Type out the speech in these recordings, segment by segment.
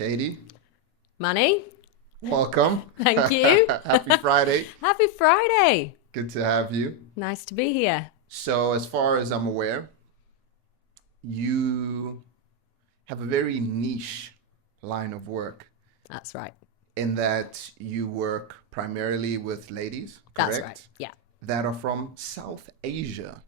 Katie, Manny, welcome. thank you. Happy Friday. Happy Friday. Good to have you. Nice to be here. So, as far as I'm aware, you have a very niche line of work That's right. in that you work primarily with ladies, That's right. correct? Yeah. That are from South Asia.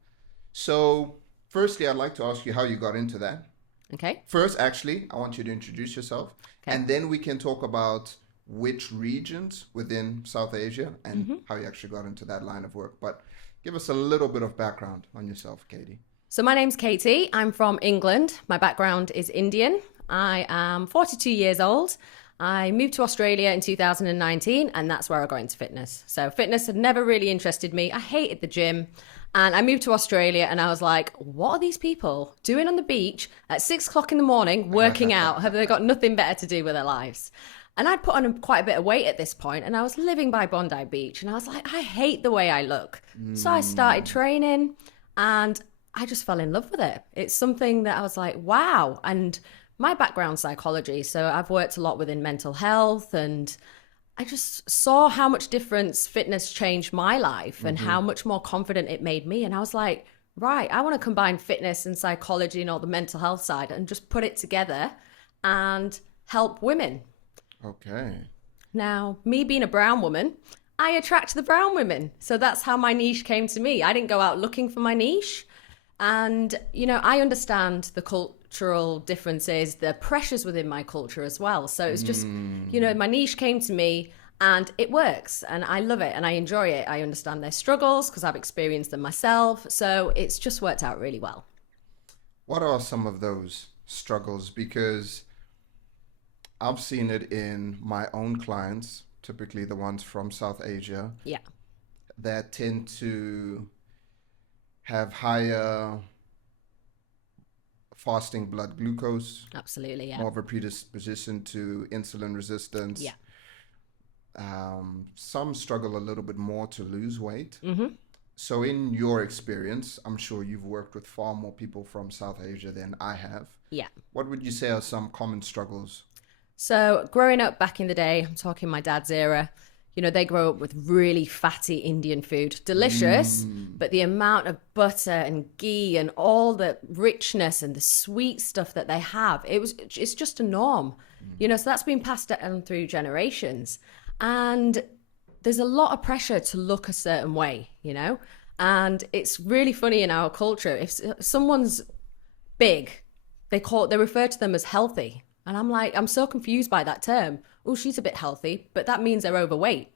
So, firstly, I'd like to ask you how you got into that. Okay. First, actually, I want you to introduce yourself, Okay. and then we can talk about which regions within South Asia and hmm how you actually got into that line of work. But give us a little bit of background on yourself, Katie. So, my name's Katie. I'm from England. My background is Indian. I am 42 years old. I moved to Australia in 2019, and that's where I got into fitness. So, fitness had never really interested me. I hated the gym. And I moved to Australia and I was like, what are these people doing on the beach at 6 o'clock in the morning, working out? Have they got nothing better to do with their lives? And I'd put on quite a bit of weight at this point and I was living by Bondi Beach and I was like, I hate the way I look. So I started training and I just fell in love with it. It's something that I was like, wow. And my background's psychology. So I've worked a lot within mental health and I just saw how much difference fitness changed my life and how much more confident it made me. And I was like, right, I want to combine fitness and psychology and all the mental health side and just put it together and help women. Okay. Now, me being a brown woman, I attract the brown women. So that's how my niche came to me. I didn't go out looking for my niche. And, I understand the cultural differences, the pressures within my culture as well. So it's just, my niche came to me and it works and I love it and I enjoy it. I understand their struggles because I've experienced them myself. So it's just worked out really well. What are some of those struggles? Because I've seen it in my own clients, typically the ones from South Asia, Yeah, that tend to have higher fasting blood glucose, absolutely. Yeah. more of a predisposition to insulin resistance. Yeah. Some struggle a little bit more to lose weight. hmm So, in your experience, I'm sure you've worked with far more people from South Asia than I have. Yeah. What would you say are some common struggles? So growing up back in the day, I'm talking my dad's era, they grow up with really fatty Indian food. Delicious, but the amount of butter and ghee and all the richness and the sweet stuff that they have, it's just a norm. So that's been passed down through generations. And there's a lot of pressure to look a certain way. And it's really funny in our culture. If someone's big, they refer to them as healthy. And I'm like, I'm so confused by that term. Oh, she's a bit healthy, but that means they're overweight,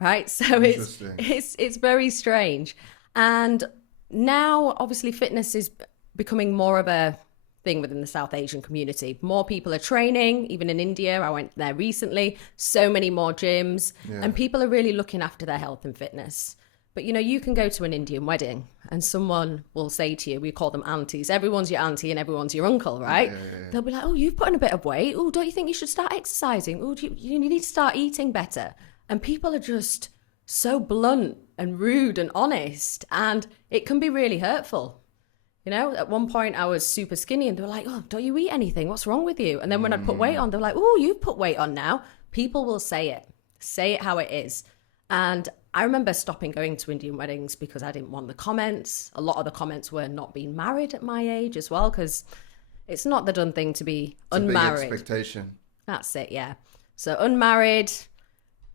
right? So it's Interesting. it's very strange. And now, obviously, fitness is becoming more of a thing within the South Asian community. More people are training, even in India. I went there recently. So many more gyms, Yeah. and people are really looking after their health and fitness. But you can go to an Indian wedding and someone will say to you, we call them aunties, everyone's your auntie and everyone's your uncle, right? Yeah. They'll be like, oh, you've put on a bit of weight. Oh, don't you think you should start exercising? Oh, you need to start eating better. And people are just so blunt and rude and honest. And it can be really hurtful. At one point I was super skinny and they were like, oh, don't you eat anything? What's wrong with you? And then when I'd put weight on, they're like, oh, you've put weight on now. People will say it how it is. And I remember stopping going to Indian weddings because I didn't want the comments. A lot of the comments were not being married at my age as well, because it's not the done thing to be It's a big unmarried. expectation. That's it, yeah. So unmarried,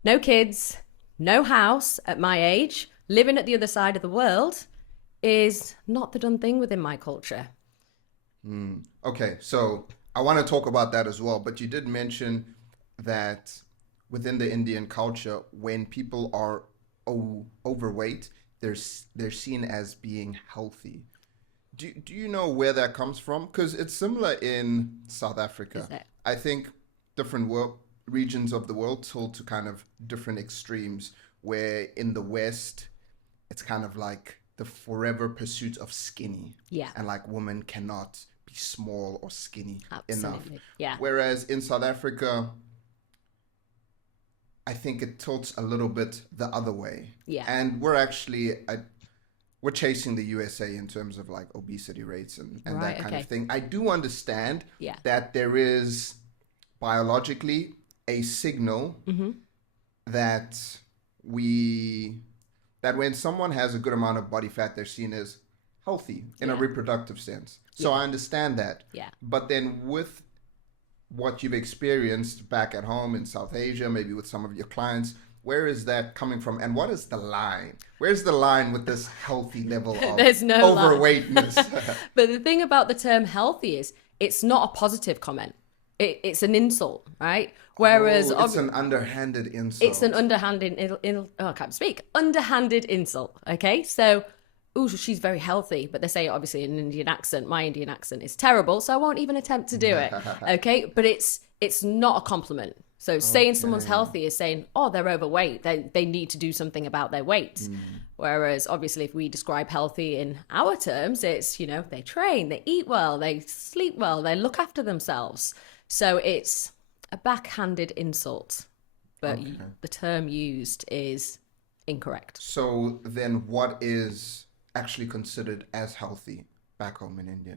no kids, no house at my age, living at the other side of the world is not the done thing within my culture. Okay, so I want to talk about that as well, but you did mention that within the Indian culture, when people are overweight, they're seen as being healthy. Do you know where that comes from? Because it's similar in South Africa. Is it? I think different regions of the world hold to kind of different extremes, where in the West, it's kind of like the forever pursuit of skinny. Yeah. And like women cannot be small or skinny enough. Absolutely. Yeah. Whereas in South Africa, I think it tilts a little bit the other way. Yeah. And we're chasing the USA in terms of like obesity rates and Right, that kind okay. of thing. I do understand Yeah. that there is biologically a signal that when someone has a good amount of body fat, they're seen as healthy in a reproductive sense. So I understand that. Yeah. But then with what you've experienced back at home in South Asia, maybe with some of your clients, where is that coming from? And what is the line? Where's the line with this healthy level of There's no overweightness? But the thing about the term healthy is it's not a positive comment. It's an insult, right? Whereas it's an underhanded insult. It's an underhanded, I can't speak, underhanded insult, okay? So, oh, she's very healthy, but they say it obviously in an Indian accent. My Indian accent is terrible, so I won't even attempt to do it, okay? But it's not a compliment. So saying someone's healthy is saying, oh, they're overweight. They need to do something about their weight. Whereas obviously if we describe healthy in our terms, it's, they train, they eat well, they sleep well, they look after themselves. So it's a backhanded insult, but the term used is incorrect. So then what is actually considered as healthy back home in India?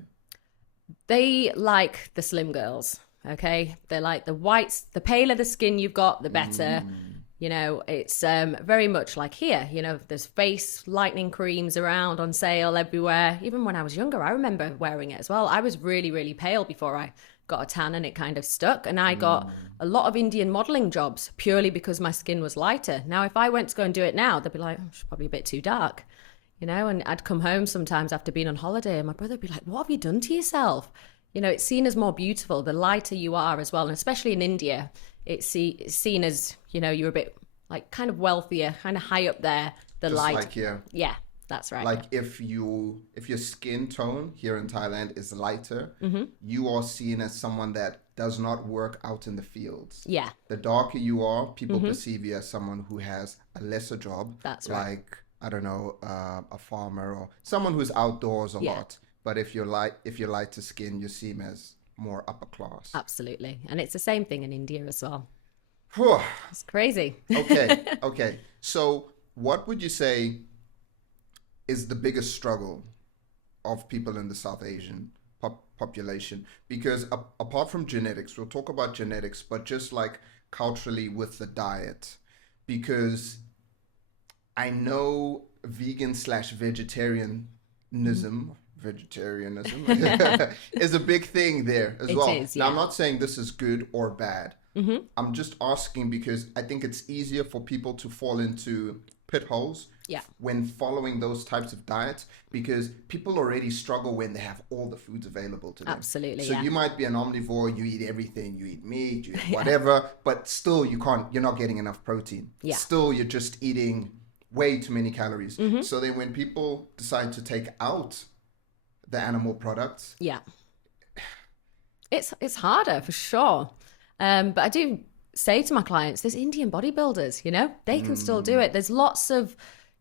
They like the slim girls. Okay, they're like the whites, the paler the skin you've got, the better. It's very much like here. There's face lightening creams around on sale everywhere. Even when I was younger, I remember wearing it as well. I was really, really pale before I got a tan and it kind of stuck. And I got a lot of Indian modeling jobs purely because my skin was lighter. Now, if I went to go and do it now, they'd be like, oh, she's probably a bit too dark. And I'd come home sometimes after being on holiday and my brother would be like, what have you done to yourself? It's seen as more beautiful the lighter you are as well. And especially in India, it's seen as, you're a bit like kind of wealthier, kind of high up there. The just light. Like here. Yeah, that's right. Like if your skin tone here in Thailand is lighter, you are seen as someone that does not work out in the fields. Yeah. The darker you are, people perceive you as someone who has a lesser job. That's right. Like, I don't know, a farmer or someone who's outdoors a lot. But if you're lighter skin, you seem as more upper class. Absolutely. And it's the same thing in India as well. Whew. It's crazy. Okay. So what would you say is the biggest struggle of people in the South Asian population? Because apart from genetics, we'll talk about genetics, but just like culturally with the diet. Because I know vegan/vegetarianism is a big thing there as well. Is, yeah. Now, I'm not saying this is good or bad. I'm just asking because I think it's easier for people to fall into pit holes when following those types of diets, because people already struggle when they have all the foods available to them. Absolutely. So you might be an omnivore, you eat everything, you eat meat, you eat whatever, but still you're not getting enough protein. Still you're just eating way too many calories. So then when people decide to take out the animal products, it's harder for sure. But I do say to my clients, there's Indian bodybuilders, they can still do it. There's lots of,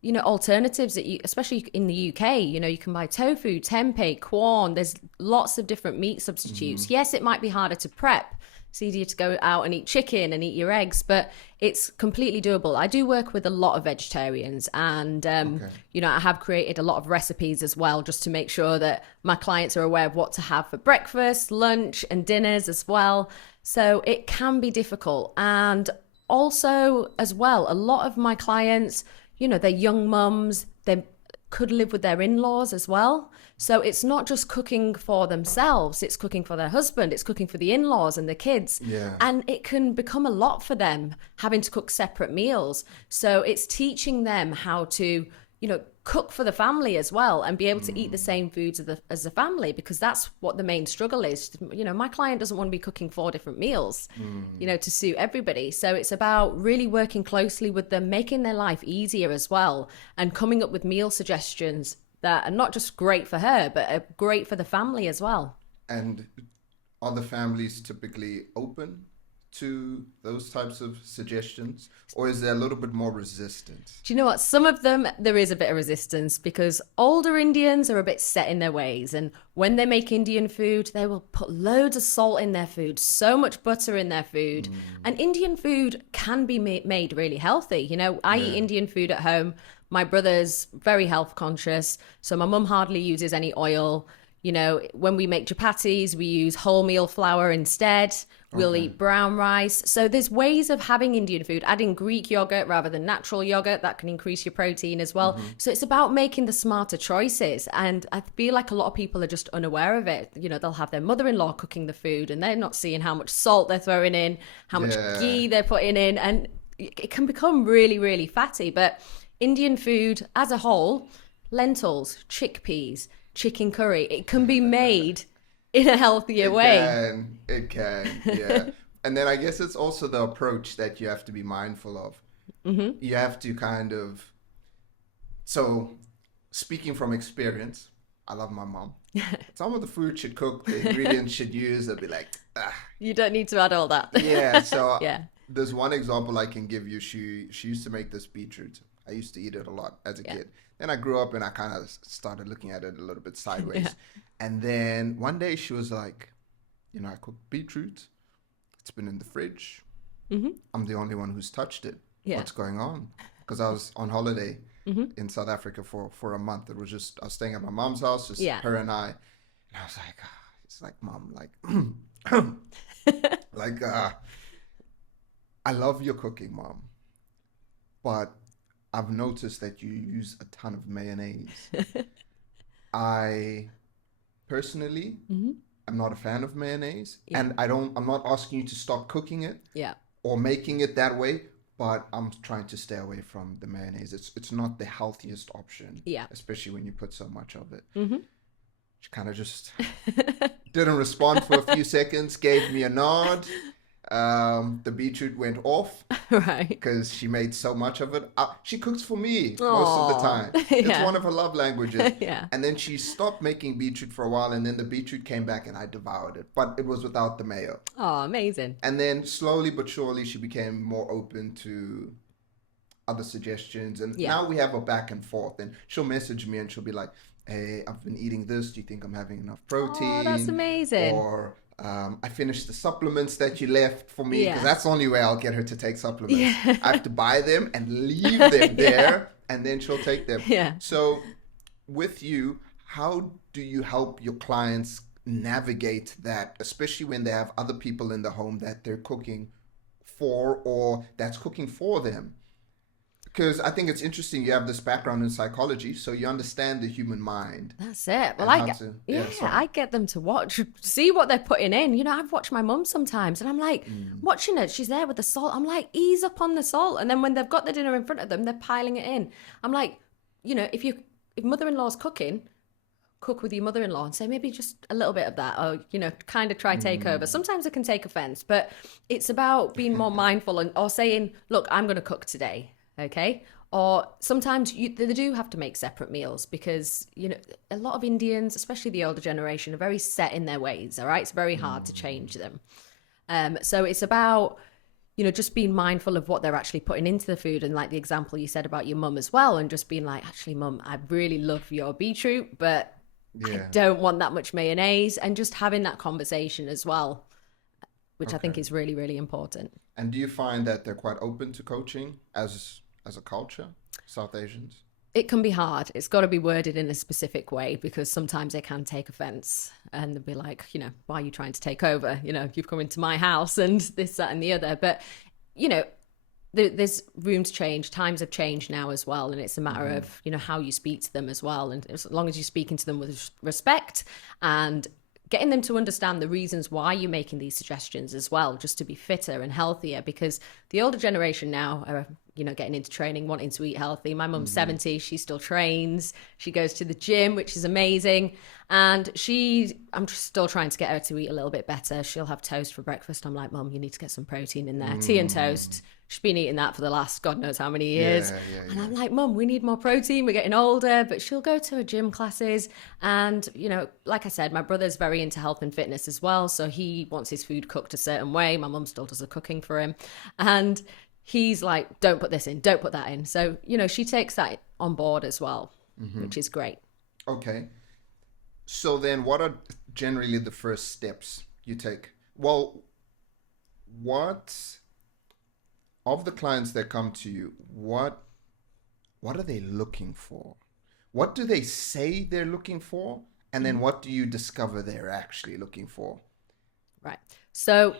alternatives that especially in the UK, you can buy tofu, tempeh, corn. There's lots of different meat substitutes. Yes, it might be harder to prep. It's easier to go out and eat chicken and eat your eggs, but it's completely doable. I do work with a lot of vegetarians and, I have created a lot of recipes as well, just to make sure that my clients are aware of what to have for breakfast, lunch and dinners as well. So it can be difficult. And also as well, a lot of my clients, they're young mums, they could live with their in-laws as well. So it's not just cooking for themselves, it's cooking for their husband, it's cooking for the in-laws and the kids. And it can become a lot for them having to cook separate meals. So it's teaching them how to, cook for the family as well and be able to eat the same foods as the family, because that's what the main struggle is. My client doesn't want to be cooking 4 different meals, to suit everybody. So it's about really working closely with them, making their life easier as well, and coming up with meal suggestions that are not just great for her, but are great for the family as well. And are the families typically open to those types of suggestions, or is there a little bit more resistance? Do you know what? Some of them, there is a bit of resistance because older Indians are a bit set in their ways. And when they make Indian food, they will put loads of salt in their food, so much butter in their food. And Indian food can be made really healthy. I eat Indian food at home. My brother's very health conscious, so my mum hardly uses any oil. When we make chapatis, we use wholemeal flour instead. We'll Okay. eat brown rice. So there's ways of having Indian food, adding Greek yogurt rather than natural yogurt. That can increase your protein as well. So it's about making the smarter choices. And I feel like a lot of people are just unaware of it. You know, they'll have their mother-in-law cooking the food and they're not seeing how much salt they're throwing in, how much Yeah. ghee they're putting in. And it can become really, really fatty. But Indian food as a whole, lentils, chickpeas, chicken curry, it can be made in a healthier way. It can, yeah. And then I guess it's also the approach that you have to be mindful of. You have to kind of, so speaking from experience, I love my mom. Some of the food she'd cook, the ingredients she'd use, I'd be like, ah. You don't need to add all that. Yeah, so Yeah. there's one example I can give you. She used to make this beetroot. I used to eat it a lot as a kid. Then I grew up and I kind of started looking at it a little bit sideways. And then one day she was like, you know, I cooked beetroot. It's been in the fridge. I'm the only one who's touched it. Yeah. What's going on? Because I was on holiday in South Africa for a month. It was just, I was staying at my mom's house, just her and I. And I was like, it's like, Mom, like, like, I love your cooking, Mom. But I've noticed that you use a ton of mayonnaise. I personally am not a fan of mayonnaise, and I'm not asking you to stop cooking it Yeah. or making it that way, but I'm trying to stay away from the mayonnaise. It's not the healthiest option, Yeah. especially when you put so much of it. She kind of just didn't respond for a few seconds, gave me a nod. The beetroot went off Right. because she made so much of it. She cooks for me most of the time. It's Yeah. one of her love languages. Yeah. And then she stopped making beetroot for a while, and then the beetroot came back and I devoured it. But it was without the mayo. Oh, amazing. And then slowly but surely she became more open to other suggestions. And now we have a back and forth. And she'll message me and she'll be like, hey, I've been eating this. Do you think I'm having enough protein? Oh, that's amazing. Or I finished the supplements that you left for me, because Yeah. that's the only way I'll get her to take supplements. Yeah. I have to buy them and leave them there, and then she'll take them. Yeah. So with you, how do you help your clients navigate that, especially when they have other people in the home that they're cooking for or that's cooking for them? Because I think it's interesting, you have this background in psychology, so you understand the human mind. That's it. Well, And how to- sorry. I get them to watch, see what they're putting in. You know, I've watched my mum sometimes and I'm like, watching her, she's there with the salt. I'm like, ease up on the salt. And then when they've got the dinner in front of them, they're piling it in. I'm like, you know, if mother-in-law's cooking, cook with your mother-in-law and say maybe just a little bit of that, or, you know, kind of try take over. Sometimes it can take offense, but it's about being more mindful or saying, look, I'm going to cook today. Okay. Or sometimes they do have to make separate meals because, you know, a lot of Indians, especially the older generation, are very set in their ways. All right. It's very hard to change them. So it's about, you know, just being mindful of what they're actually putting into the food. And like the example you said about your mum as well, and just being like, actually, Mum, I really love your beetroot, but I don't want that much mayonnaise, and just having that conversation as well, which I think is really, really important. And do you find that they're quite open to coaching as a culture, South Asians? It can be hard. It's got to be worded in a specific way because sometimes they can take offense and they'll be like, you know, why are you trying to take over? You know, you've come into my house and this, that, and the other. But, you know, there's room to change. Times have changed now as well. And it's a matter of, you know, how you speak to them as well. And as long as you're speaking to them with respect and getting them to understand the reasons why you're making these suggestions as well, just to be fitter and healthier, because the older generation now are, you know, getting into training, wanting to eat healthy. My mum's 70, she still trains. She goes to the gym, which is amazing. And I'm just still trying to get her to eat a little bit better. She'll have toast for breakfast. I'm like, Mum, you need to get some protein in there. Tea and toast. She's been eating that for the last God knows how many years. And I'm like, Mum, we need more protein. We're getting older. But she'll go to her gym classes. And, you know, like I said, my brother's very into health and fitness as well. So he wants his food cooked a certain way. My mum still does the cooking for him. And he's like, don't put this in, don't put that in. So, you know, she takes that on board as well, which is great. Okay. So then what are generally the first steps you take? Well, what of the clients that come to you, what are they looking for? What do they say they're looking for? And then what do you discover they're actually looking for? Right. So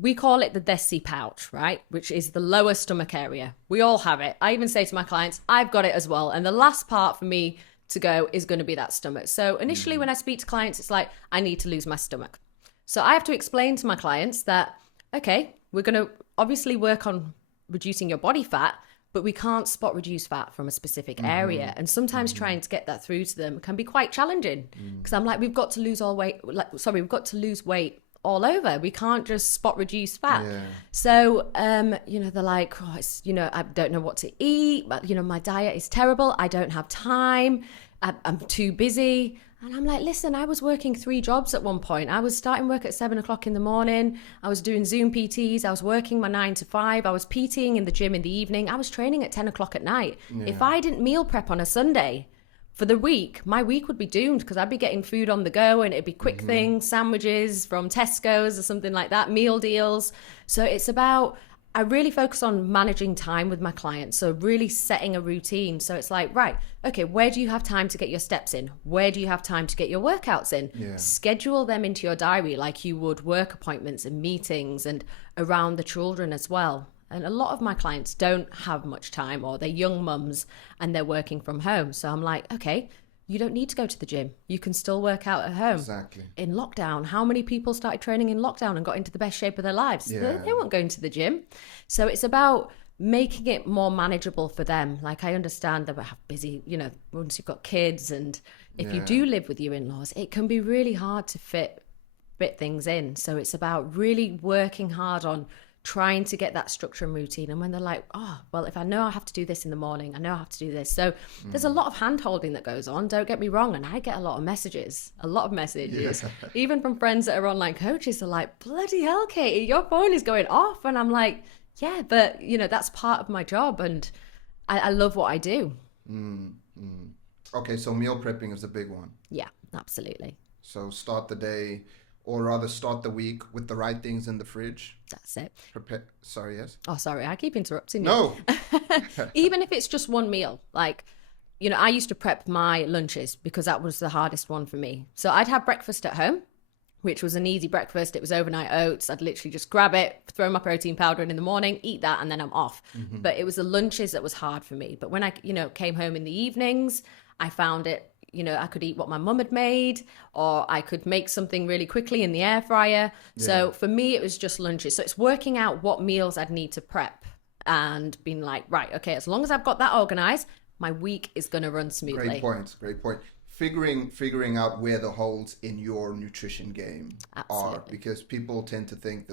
we call it the desi pouch, right? Which is the lower stomach area. We all have it. I even say to my clients, I've got it as well. And the last part for me to go is going to be that stomach. So initially when I speak to clients, it's like, I need to lose my stomach. So I have to explain to my clients that, okay, we're going to obviously work on reducing your body fat, but we can't spot reduce fat from a specific area. And sometimes trying to get that through to them can be quite challenging, because I'm like, we've got to lose we've got to lose weight all over. We can't just spot reduce fat. Yeah. So, they're like, oh, I don't know what to eat, but, my diet is terrible. I don't have time. I'm too busy. And I'm like, listen, I was working 3 jobs at one point. I was starting work at 7 o'clock in the morning. I was doing Zoom PTs. I was working my 9 to 5. I was PTing in the gym in the evening. I was training at 10 o'clock at night. Yeah. If I didn't meal prep on a Sunday for the week, my week would be doomed, because I'd be getting food on the go, and it'd be quick things, sandwiches from Tesco's or something like that, meal deals. So it's about, I really focus on managing time with my clients. So really setting a routine. So it's like, right, okay, where do you have time to get your steps in? Where do you have time to get your workouts in? Yeah. Schedule them into your diary like you would work appointments and meetings, and around the children as well. And a lot of my clients don't have much time, or they're young mums and they're working from home. So I'm like, okay, you don't need to go to the gym. You can still work out at home. Exactly. In lockdown, how many people started training in lockdown and got into the best shape of their lives? Yeah. They weren't going to the gym. So it's about making it more manageable for them. Like, I understand that we have busy, once you've got kids, and if you do live with your in-laws, it can be really hard to fit things in. So it's about really working hard on trying to get that structure and routine. And when they're like, oh, well, if I know I have to do this in the morning, I know I have to do this. So there's a lot of hand holding that goes on, don't get me wrong. And I get a lot of messages, even from friends that are online coaches. They're like, bloody hell, Katy, your phone is going off. And I'm like, yeah, but that's part of my job, and I love what I do. Okay, so meal prepping is a big one. Yeah, absolutely. So start the day, or rather start the week with the right things in the fridge. That's it. Sorry, yes? Oh, sorry, I keep interrupting you. No. Even if it's just one meal. Like, I used to prep my lunches because that was the hardest one for me. So I'd have breakfast at home, which was an easy breakfast. It was overnight oats. I'd literally just grab it, throw my protein powder in the morning, eat that, and then I'm off. But it was the lunches that was hard for me. But when I, came home in the evenings, I found it, I could eat what my mum had made, or I could make something really quickly in the air fryer. Yeah. So for me, it was just lunches. So it's working out what meals I'd need to prep, and being like, right, okay, as long as I've got that organized, my week is going to run smoothly. Great point. Figuring out where the holes in your nutrition game are, because people tend to think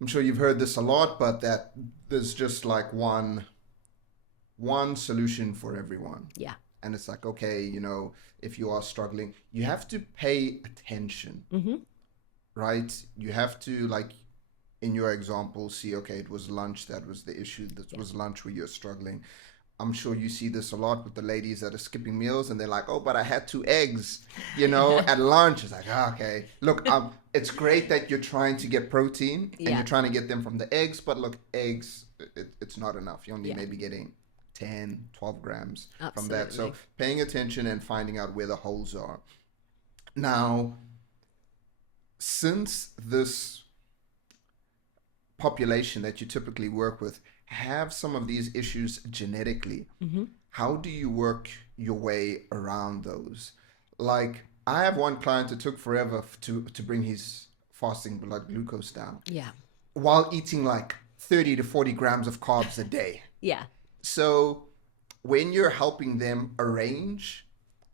I'm sure you've heard this a lot, but that there's just like one solution for everyone. Yeah. And it's like, okay, if you are struggling, you have to pay attention, right? You have to, like, in your example, see, okay, it was lunch that was the issue. That was lunch where you're struggling. I'm sure you see this a lot with the ladies that are skipping meals, and they're like, oh, but I had 2 eggs, at lunch. It's like, okay, look, it's great that you're trying to get protein and you're trying to get them from the eggs, but look, eggs, it's not enough. You're only maybe getting 10, 12 grams from that. So paying attention and finding out where the holes are. Now, since this population that you typically work with have some of these issues genetically, how do you work your way around those? Like, I have one client that took forever to bring his fasting blood glucose down. Yeah. While eating like 30 to 40 grams of carbs a day. Yeah. So when you're helping them arrange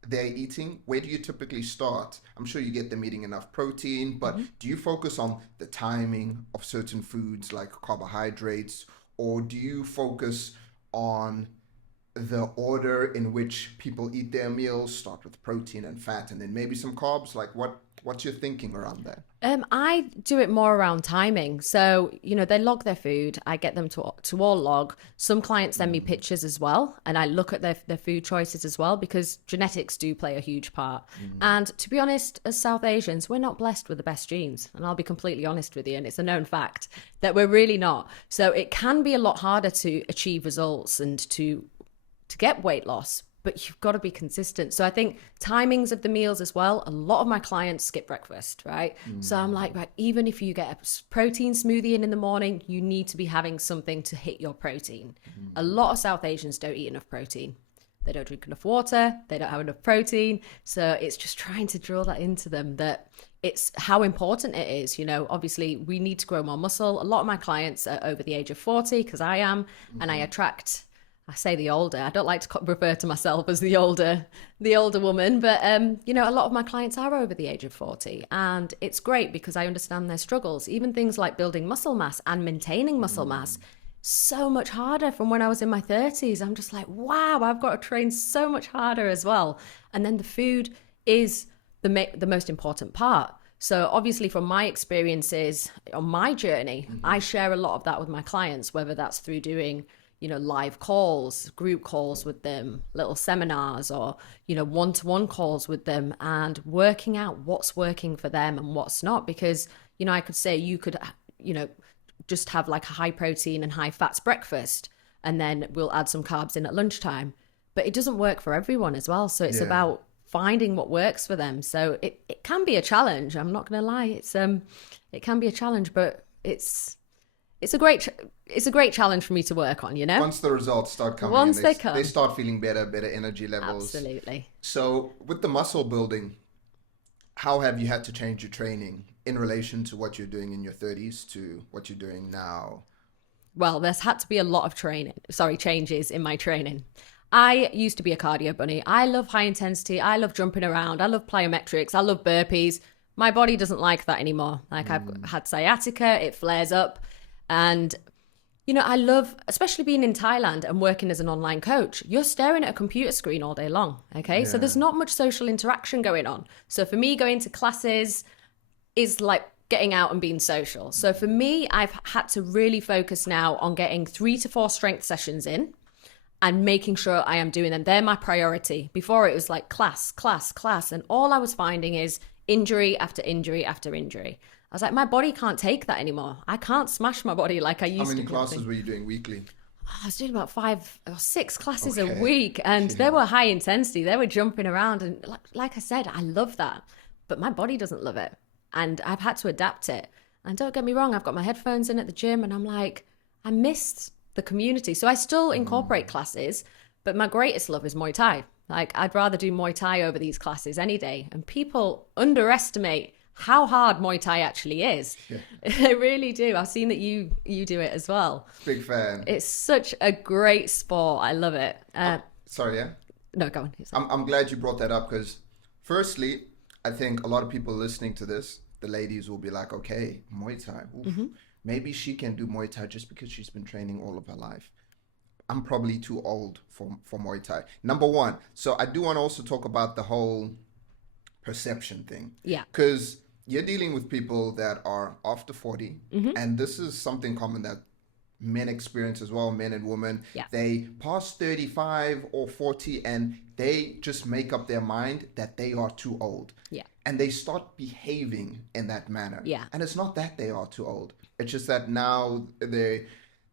their eating, where do you typically start? I'm sure you get them eating enough protein, but do you focus on the timing of certain foods like carbohydrates, or do you focus on the order in which people eat their meals, start with protein and fat and then maybe some carbs? Like, what's your thinking around that? I do it more around timing. So, they log their food. I get them to all log. Some clients send me pictures as well, and I look at their food choices as well, because genetics do play a huge part. And to be honest, as South Asians, we're not blessed with the best genes. And I'll be completely honest with you, and it's a known fact that we're really not. So it can be a lot harder to achieve results and to get weight loss. but you've got to be consistent. So I think timings of the meals as well. A lot of my clients skip breakfast, right? So I'm like, right, even if you get a protein smoothie in the morning, you need to be having something to hit your protein. A lot of South Asians don't eat enough protein. They don't drink enough water. They don't have enough protein. So it's just trying to drill that into them that it's how important it is. You know, obviously we need to grow more muscle. A lot of my clients are over the age of 40 because I am, and I attract, I say the older, I don't like to refer to myself as the older woman, but you know, a lot of my clients are over the age of 40, and it's great because I understand their struggles. Even things like building muscle mass and maintaining muscle mass, so much harder from when I was in my 30s. I'm just like, wow, I've got to train so much harder as well. And then the food is the most important part. So obviously from my experiences on my journey, I share a lot of that with my clients, whether that's through doing, you know, live calls, group calls with them, little seminars, or, you know, one-to-one calls with them, and working out what's working for them and what's not. Because, you know, I could say you could, you know, just have like a high protein and high fats breakfast, and then we'll add some carbs in at lunchtime. But it doesn't work for everyone as well. So it's about finding what works for them. So it can be a challenge. I'm not going to lie. It can be a challenge, but it's a great challenge for me to work on, you know? Once the results start coming, Once they come, they start feeling better energy levels. Absolutely. So with the muscle building, how have you had to change your training in relation to what you're doing in your 30s to what you're doing now? Well, there's had to be a lot of changes in my training. I used to be a cardio bunny. I love high intensity. I love jumping around. I love plyometrics. I love burpees. My body doesn't like that anymore. Like I've had sciatica, it flares up. And, you know, I love, especially being in Thailand and working as an online coach, you're staring at a computer screen all day long. Okay. So there's not much social interaction going on. So for me, going to classes is like getting out and being social. So for me, I've had to really focus now on getting 3 to 4 strength sessions in and making sure I am doing them. They're my priority. Before it was like class. And all I was finding is injury after injury after injury. I was like, my body can't take that anymore. I can't smash my body like I used to. How many classes were you doing weekly? I was doing about 5 or 6 classes a week, and they were high intensity. They were jumping around. And like I said, I love that, but my body doesn't love it. And I've had to adapt it. And don't get me wrong, I've got my headphones in at the gym, and I'm like, I missed the community. So I still incorporate classes, but my greatest love is Muay Thai. Like, I'd rather do Muay Thai over these classes any day. And people underestimate how hard Muay Thai actually is. Yeah. They really do. I've seen that you do it as well. Big fan. It's such a great sport. I love it. Sorry, yeah? No, go on. I'm glad you brought that up because firstly, I think a lot of people listening to this, the ladies will be like, okay, Muay Thai. Maybe she can do Muay Thai just because she's been training all of her life. I'm probably too old for Muay Thai. Number one. So I do want to also talk about the whole perception thing. Yeah. Because you're dealing with people that are after 40. And this is something common that men experience as well, men and women. Yeah. They pass 35 or 40 and they just make up their mind that they are too old. Yeah. And they start behaving in that manner. Yeah. And it's not that they are too old. It's just that now they're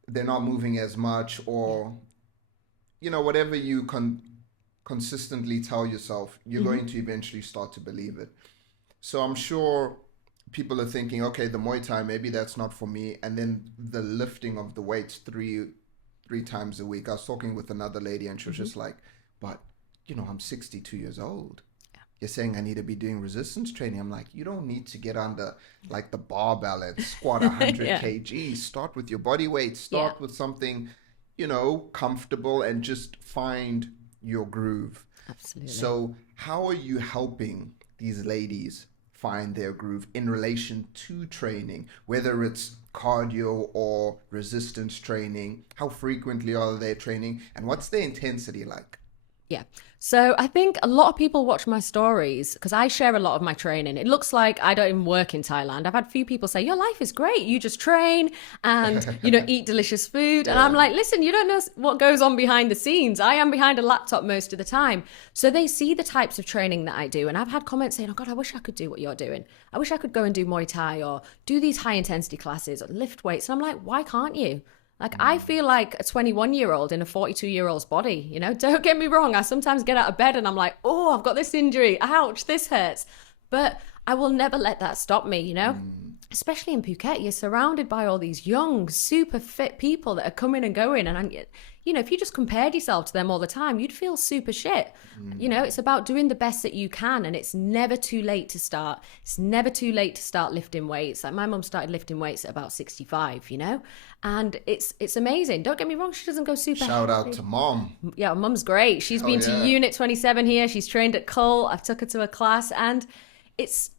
not moving as much, or, you know, whatever you consistently tell yourself, you're going to eventually start to believe it. So I'm sure people are thinking, okay, the Muay Thai, maybe that's not for me. And then the lifting of the weights three times a week. I was talking with another lady and she was just like, but, you know, I'm 62 years old. You're saying I need to be doing resistance training. I'm like, you don't need to get under like the barbell and squat 100 kg. Start with your body weight. Start with something, you know, comfortable, and just find your groove. Absolutely. So how are you helping these ladies find their groove in relation to training, whether it's cardio or resistance training? How frequently are they training, and what's their intensity like? Yeah. So I think a lot of people watch my stories because I share a lot of my training. It looks like I don't even work in Thailand. I've had a few people say, your life is great. You just train and, you know, eat delicious food. And I'm like, listen, you don't know what goes on behind the scenes. I am behind a laptop most of the time. So they see the types of training that I do. And I've had comments saying, oh God, I wish I could do what you're doing. I wish I could go and do Muay Thai or do these high intensity classes or lift weights. And I'm like, why can't you? Like, I feel like a 21-year-old in a 42-year-old's body, you know? Don't get me wrong. I sometimes get out of bed and I'm like, oh, I've got this injury. Ouch, this hurts. But I will never let that stop me, you know? Especially in Phuket, you're surrounded by all these young, super fit people that are coming and going. And, you know, if you just compared yourself to them all the time, you'd feel super shit. You know, it's about doing the best that you can. And it's never too late to start. It's never too late to start lifting weights. Like, my mum started lifting weights at about 65, you know? And it's amazing. Don't get me wrong, she doesn't go super Shout out to mom. Yeah, mum's great. She's been to Unit 27 here. She's trained at Cull. I've took her to a class. And it's,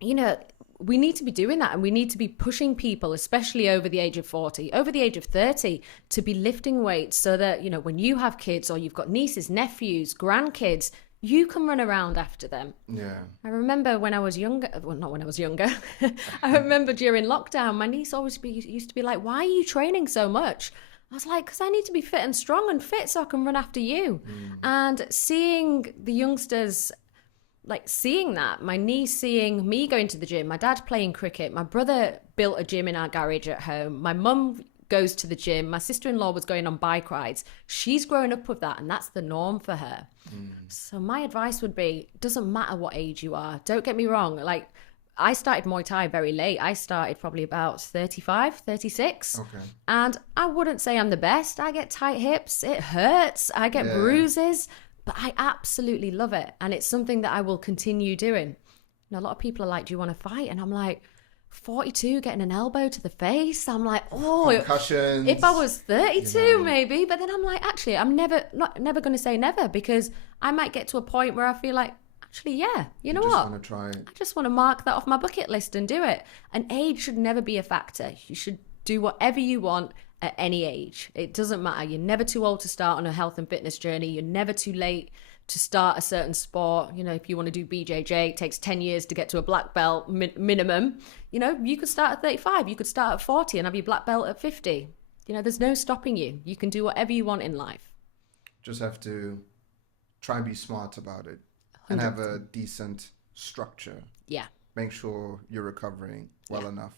you know, we need to be doing that, and we need to be pushing people, especially over the age of 40, over the age of 30, to be lifting weights so that, you know, when you have kids or you've got nieces, nephews, grandkids, you can run around after them. Yeah. I remember when I was younger, well, not when I was younger, I remember during lockdown, my niece used to be like, why are you training so much? I was like, because I need to be fit and strong and fit so I can run after you. And seeing the youngsters, like seeing that, my niece seeing me going to the gym, my dad playing cricket, my brother built a gym in our garage at home, my mum goes to the gym, my sister-in-law was going on bike rides. She's grown up with that, and that's the norm for her. So my advice would be, doesn't matter what age you are. Don't get me wrong. Like, I started Muay Thai very late. I started probably about 35, 36. Okay. And I wouldn't say I'm the best. I get tight hips. It hurts. I get bruises. But I absolutely love it. And it's something that I will continue doing. You know, a lot of people are like, do you want to fight? And I'm like, 42, getting an elbow to the face. I'm like, oh, concussions. If I was 32, maybe. But then I'm like, actually, I'm never going to say never, because I might get to a point where I feel like, actually, yeah, you know what? I just want to try it. I just want to mark that off my bucket list and do it. And age should never be a factor. You should do whatever you want at any age. It doesn't matter. You're never too old to start on a health and fitness journey. You're never too late to start a certain sport. You know, if you want to do BJJ, it takes 10 years to get to a black belt minimum. You know, you could start at 35. You could start at 40 and have your black belt at 50. You know, there's no stopping you. You can do whatever you want in life. Just have to try and be smart about it and have a decent structure. Yeah. Make sure you're recovering well enough,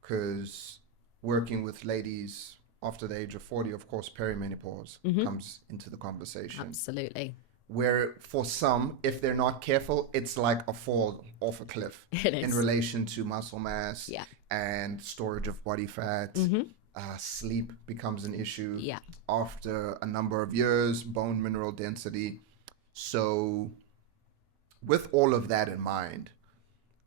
because working with ladies after the age of 40, of course, perimenopause comes into the conversation. Absolutely. Where for some, if they're not careful, it's like a fall off a cliff. It is. In relation to muscle mass and storage of body fat. Sleep becomes an issue. Yeah. After a number of years, bone mineral density. So with all of that in mind,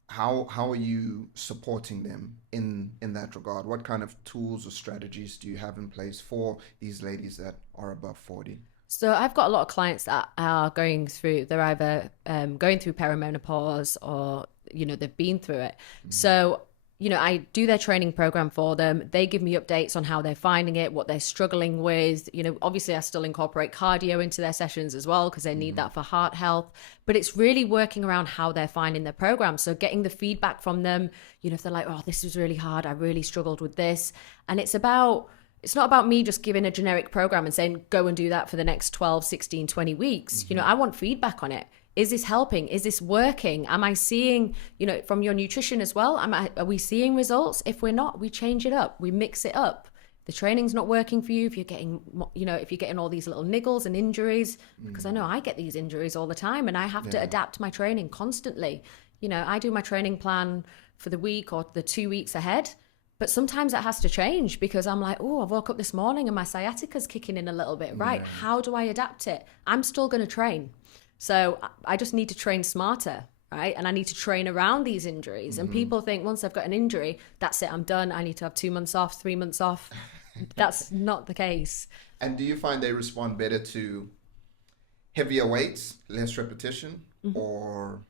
how are you supporting them in that regard? What kind of tools or strategies do you have in place for these ladies that are above 40? So I've got a lot of clients that are going through, they're either going through perimenopause or, you know, they've been through it. So, you know, I do their training program for them. They give me updates on how they're finding it, what they're struggling with. You know, obviously I still incorporate cardio into their sessions as well, because they need that for heart health. But it's really working around how they're finding their program. So getting the feedback from them, you know, if they're like, oh, this was really hard, I really struggled with this. And it's not about me just giving a generic program and saying, go and do that for the next 12, 16, 20 weeks. You know, I want feedback on it. Is this helping? Is this working? Am I seeing, you know, from your nutrition as well? Are we seeing results? If we're not, we change it up. We mix it up. The training's not working for you. If you're getting, you know, if you're getting all these little niggles and injuries, because I know I get these injuries all the time, and I have to adapt my training constantly. You know, I do my training plan for the week or the 2 weeks ahead. But sometimes that has to change, because I'm like, oh, I woke up this morning and my sciatica's kicking in a little bit. Right. How do I adapt it? I'm still going to train. So I just need to train smarter, right? And I need to train around these injuries. And people think once I've got an injury, that's it, I'm done. I need to have 2 months off, 3 months off. That's not the case. And do you find they respond better to heavier weights, less repetition, or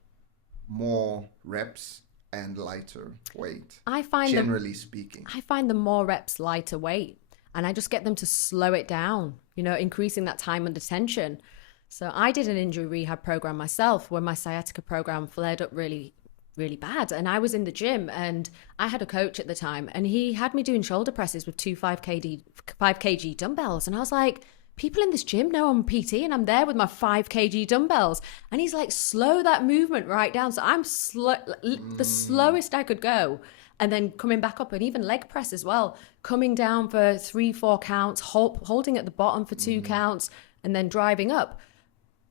more reps and lighter weight? Generally speaking, I find the more reps, lighter weight. And I just get them to slow it down, you know, increasing that time under tension. So I did an injury rehab program myself where my sciatica program flared up really, really bad. And I was in the gym and I had a coach at the time, and he had me doing shoulder presses with 5 kg dumbbells. And I was like, people in this gym know I'm PT and I'm there with my 5 kg dumbbells. And he's like, slow that movement right down. So I'm the slowest I could go. and then coming back up, and even leg press as well, coming down for 3-4 counts, holding at the bottom for 2 counts, and then driving up.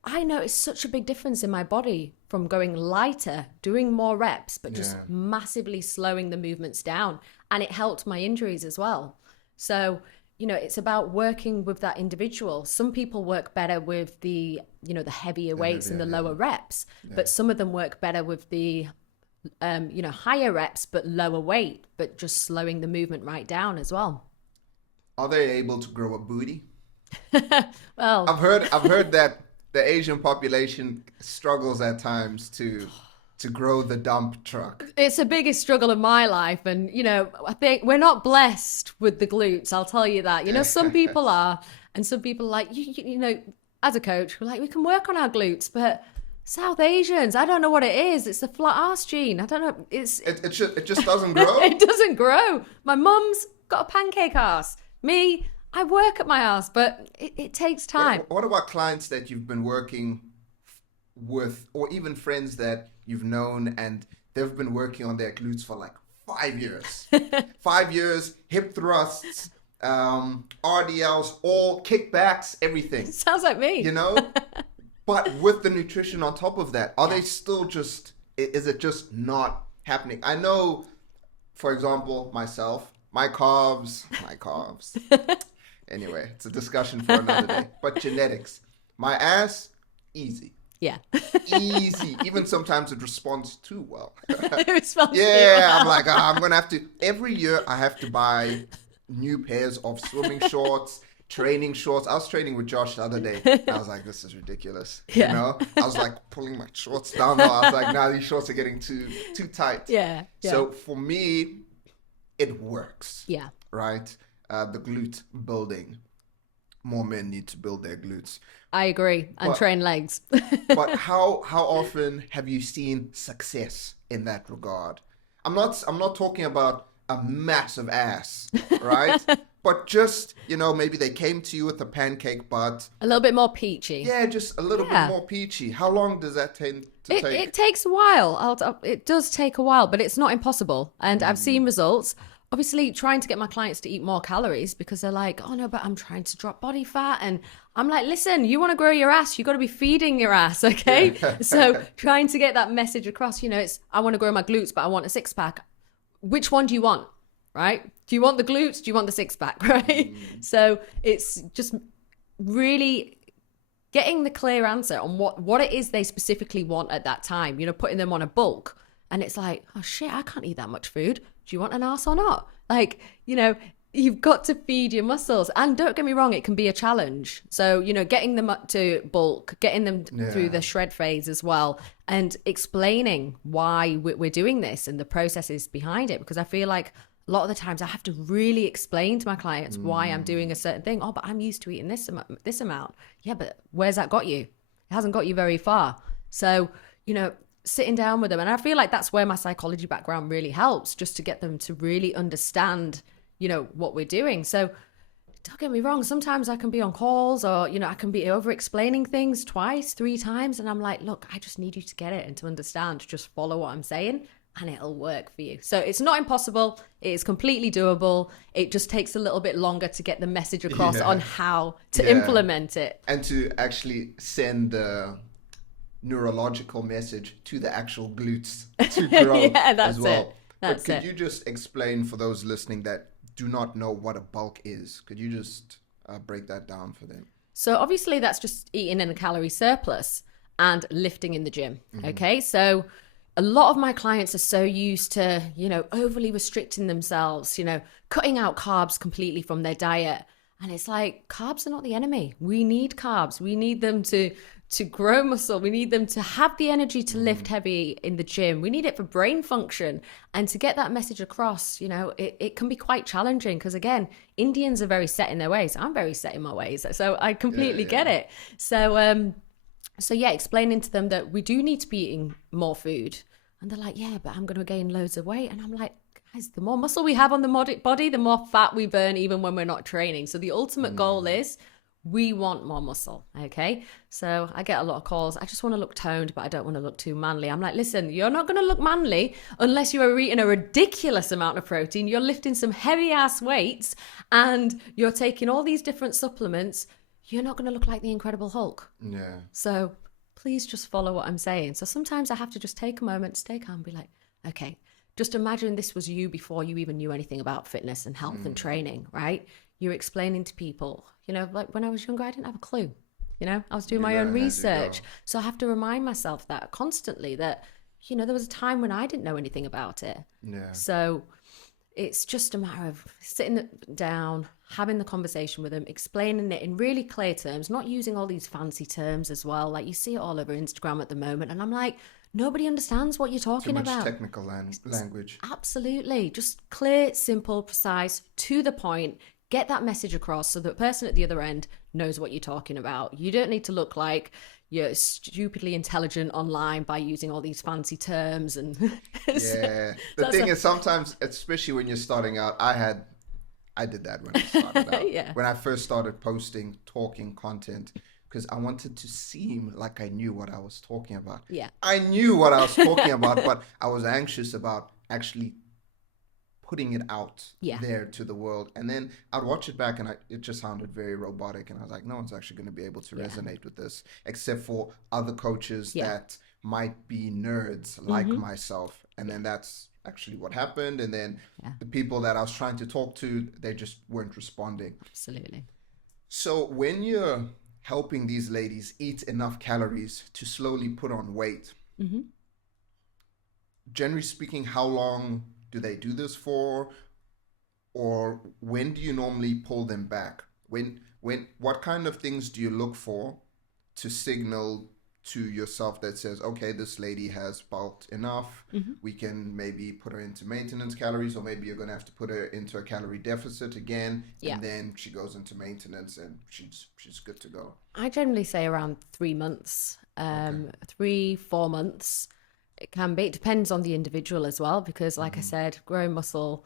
I noticed such a big difference in my body from going lighter, doing more reps, but just massively slowing the movements down. And it helped my injuries as well. So, you know, it's about working with that individual. Some people work better with the, you know, the heavier weights and the lower reps, but some of them work better with the, you know, higher reps, but lower weight, but just slowing the movement right down as well. Are they able to grow a booty? Well, I've heard that the Asian population struggles at times to grow the dump truck. it's the biggest struggle of my life. And, you know, I think we're not blessed with the glutes. I'll tell you that. You know, some people are, and some people are like, you know, as a coach, we're like, we can work on our glutes, but South Asians, I don't know what it is. It's the flat ass gene. I don't know. It just doesn't grow. It doesn't grow. My mum's got a pancake ass. Me, I work at my ass, but it takes time. What about clients that you've been working with, or even friends that you've known and they've been working on their glutes for like 5 years? 5 years, hip thrusts, RDLs, all kickbacks, everything. Sounds like me. You know? But with the nutrition on top of that, are they still just, is it just not happening? I know, for example, myself, my calves. Anyway, it's a discussion for another day. But genetics. My ass, easy. Yeah. Easy. Even sometimes it responds too well. It responds too Yeah, well. I'm like, I'm going to have to, every year I have to buy new pairs of swimming shorts, training shorts. I was training with Josh the other day. And I was like, this is ridiculous. Yeah. You know? I was like pulling my shorts down. I was like, nah, these shorts are getting too tight. Yeah. So for me, it works. Yeah. Right? The glute building. More men need to build their glutes. I agree. And train legs. But how often have you seen success in that regard? I'm not talking about a massive ass, right? But just, you know, maybe they came to you with a pancake butt. A little bit more peachy. Yeah, just a little bit more peachy. How long does that tend to take? It takes a while. It does take a while, but it's not impossible. And I've seen results. Obviously, trying to get my clients to eat more calories because they're like, oh no, but I'm trying to drop body fat. And I'm like, listen, you want to grow your ass, you got to be feeding your ass, okay? So trying to get that message across, you know, it's, I want to grow my glutes, but I want a 6-pack. Which one do you want, right? Do you want the glutes? Do you want the 6-pack, right? So it's just really getting the clear answer on what it is they specifically want at that time, you know, putting them on a bulk. And it's like, oh shit, I can't eat that much food. Do you want an ass or not? Like, you know, you've got to feed your muscles. And don't get me wrong, it can be a challenge. So, you know, getting them up to bulk, getting them through the shred phase as well, and explaining why we're doing this and the processes behind it. Because I feel like a lot of the times I have to really explain to my clients why I'm doing a certain thing. Oh, but I'm used to eating this amount. Yeah, but where's that got you? It hasn't got you very far. So, you know, sitting down with them. And I feel like that's where my psychology background really helps, just to get them to really understand, you know, what we're doing. So don't get me wrong. Sometimes I can be on calls or, you know, I can be over explaining things 2, 3 times. And I'm like, look, I just need you to get it and to understand. Just follow what I'm saying and it'll work for you. So it's not impossible. It is completely doable. It just takes a little bit longer to get the message across on how to implement it. And to actually send the neurological message to the actual glutes to grow as well. But could you just explain for those listening that do not know what a bulk is? Could you just break that down for them? So obviously that's just eating in a calorie surplus and lifting in the gym. Okay. So a lot of my clients are so used to, you know, overly restricting themselves, you know, cutting out carbs completely from their diet. And it's like, carbs are not the enemy. We need carbs. We need them to grow muscle. We need them to have the energy to lift heavy in the gym. We need it for brain function. And to get that message across, you know, it can be quite challenging because, again, Indians are very set in their ways. I'm very set in my ways. So I completely get it. So explaining to them that we do need to be eating more food. And they're like, yeah, but I'm going to gain loads of weight. And I'm like, guys, the more muscle we have on the body, the more fat we burn even when we're not training. So the ultimate goal is We want more muscle, okay? So I get a lot of calls. I just want to look toned, but I don't want to look too manly. I'm like, listen, you're not going to look manly unless you are eating a ridiculous amount of protein. You're lifting some heavy ass weights and you're taking all these different supplements. You're not going to look like the Incredible Hulk. Yeah. So please just follow what I'm saying. So sometimes I have to just take a moment, stay calm, and be like, okay, just imagine this was you before you even knew anything about fitness and health and training, right? You're explaining to people, like when I was younger, I didn't have a clue. I was doing my own research. So I have to remind myself that constantly that, there was a time when I didn't know anything about it. Yeah. So it's just a matter of sitting down, having the conversation with them, explaining it in really clear terms, not using all these fancy terms as well. Like you see it all over Instagram at the moment. And I'm like, nobody understands what you're talking Too much about. Technical language. Absolutely. Just clear, simple, precise, to the point. Get that message across so the person at the other end knows what you're talking about. You don't need to look like you're stupidly intelligent online by using all these fancy terms. And yeah. The thing is, sometimes, especially when you're starting out, I did that when I started out. Yeah. When I first started posting, talking content, because I wanted to seem like I knew what I was talking about. Yeah. I knew what I was talking about, but I was anxious about actually putting it out there to the world. And then I'd watch it back and it just sounded very robotic. And I was like, no one's actually going to be able to resonate with this, except for other coaches that might be nerds like myself. And then that's actually what happened. And then the people that I was trying to talk to, they just weren't responding. Absolutely. So when you're helping these ladies eat enough calories to slowly put on weight, generally speaking, how long do they do this for? Or when do you normally pull them back? What kind of things do you look for to signal to yourself that says, okay, this lady has bulked enough. We can maybe put her into maintenance calories, or maybe you're going to have to put her into a calorie deficit again. And then she goes into maintenance and she's good to go. I generally say around 3 months, 3-4 months. It can be. It depends on the individual as well, because like I said, growing muscle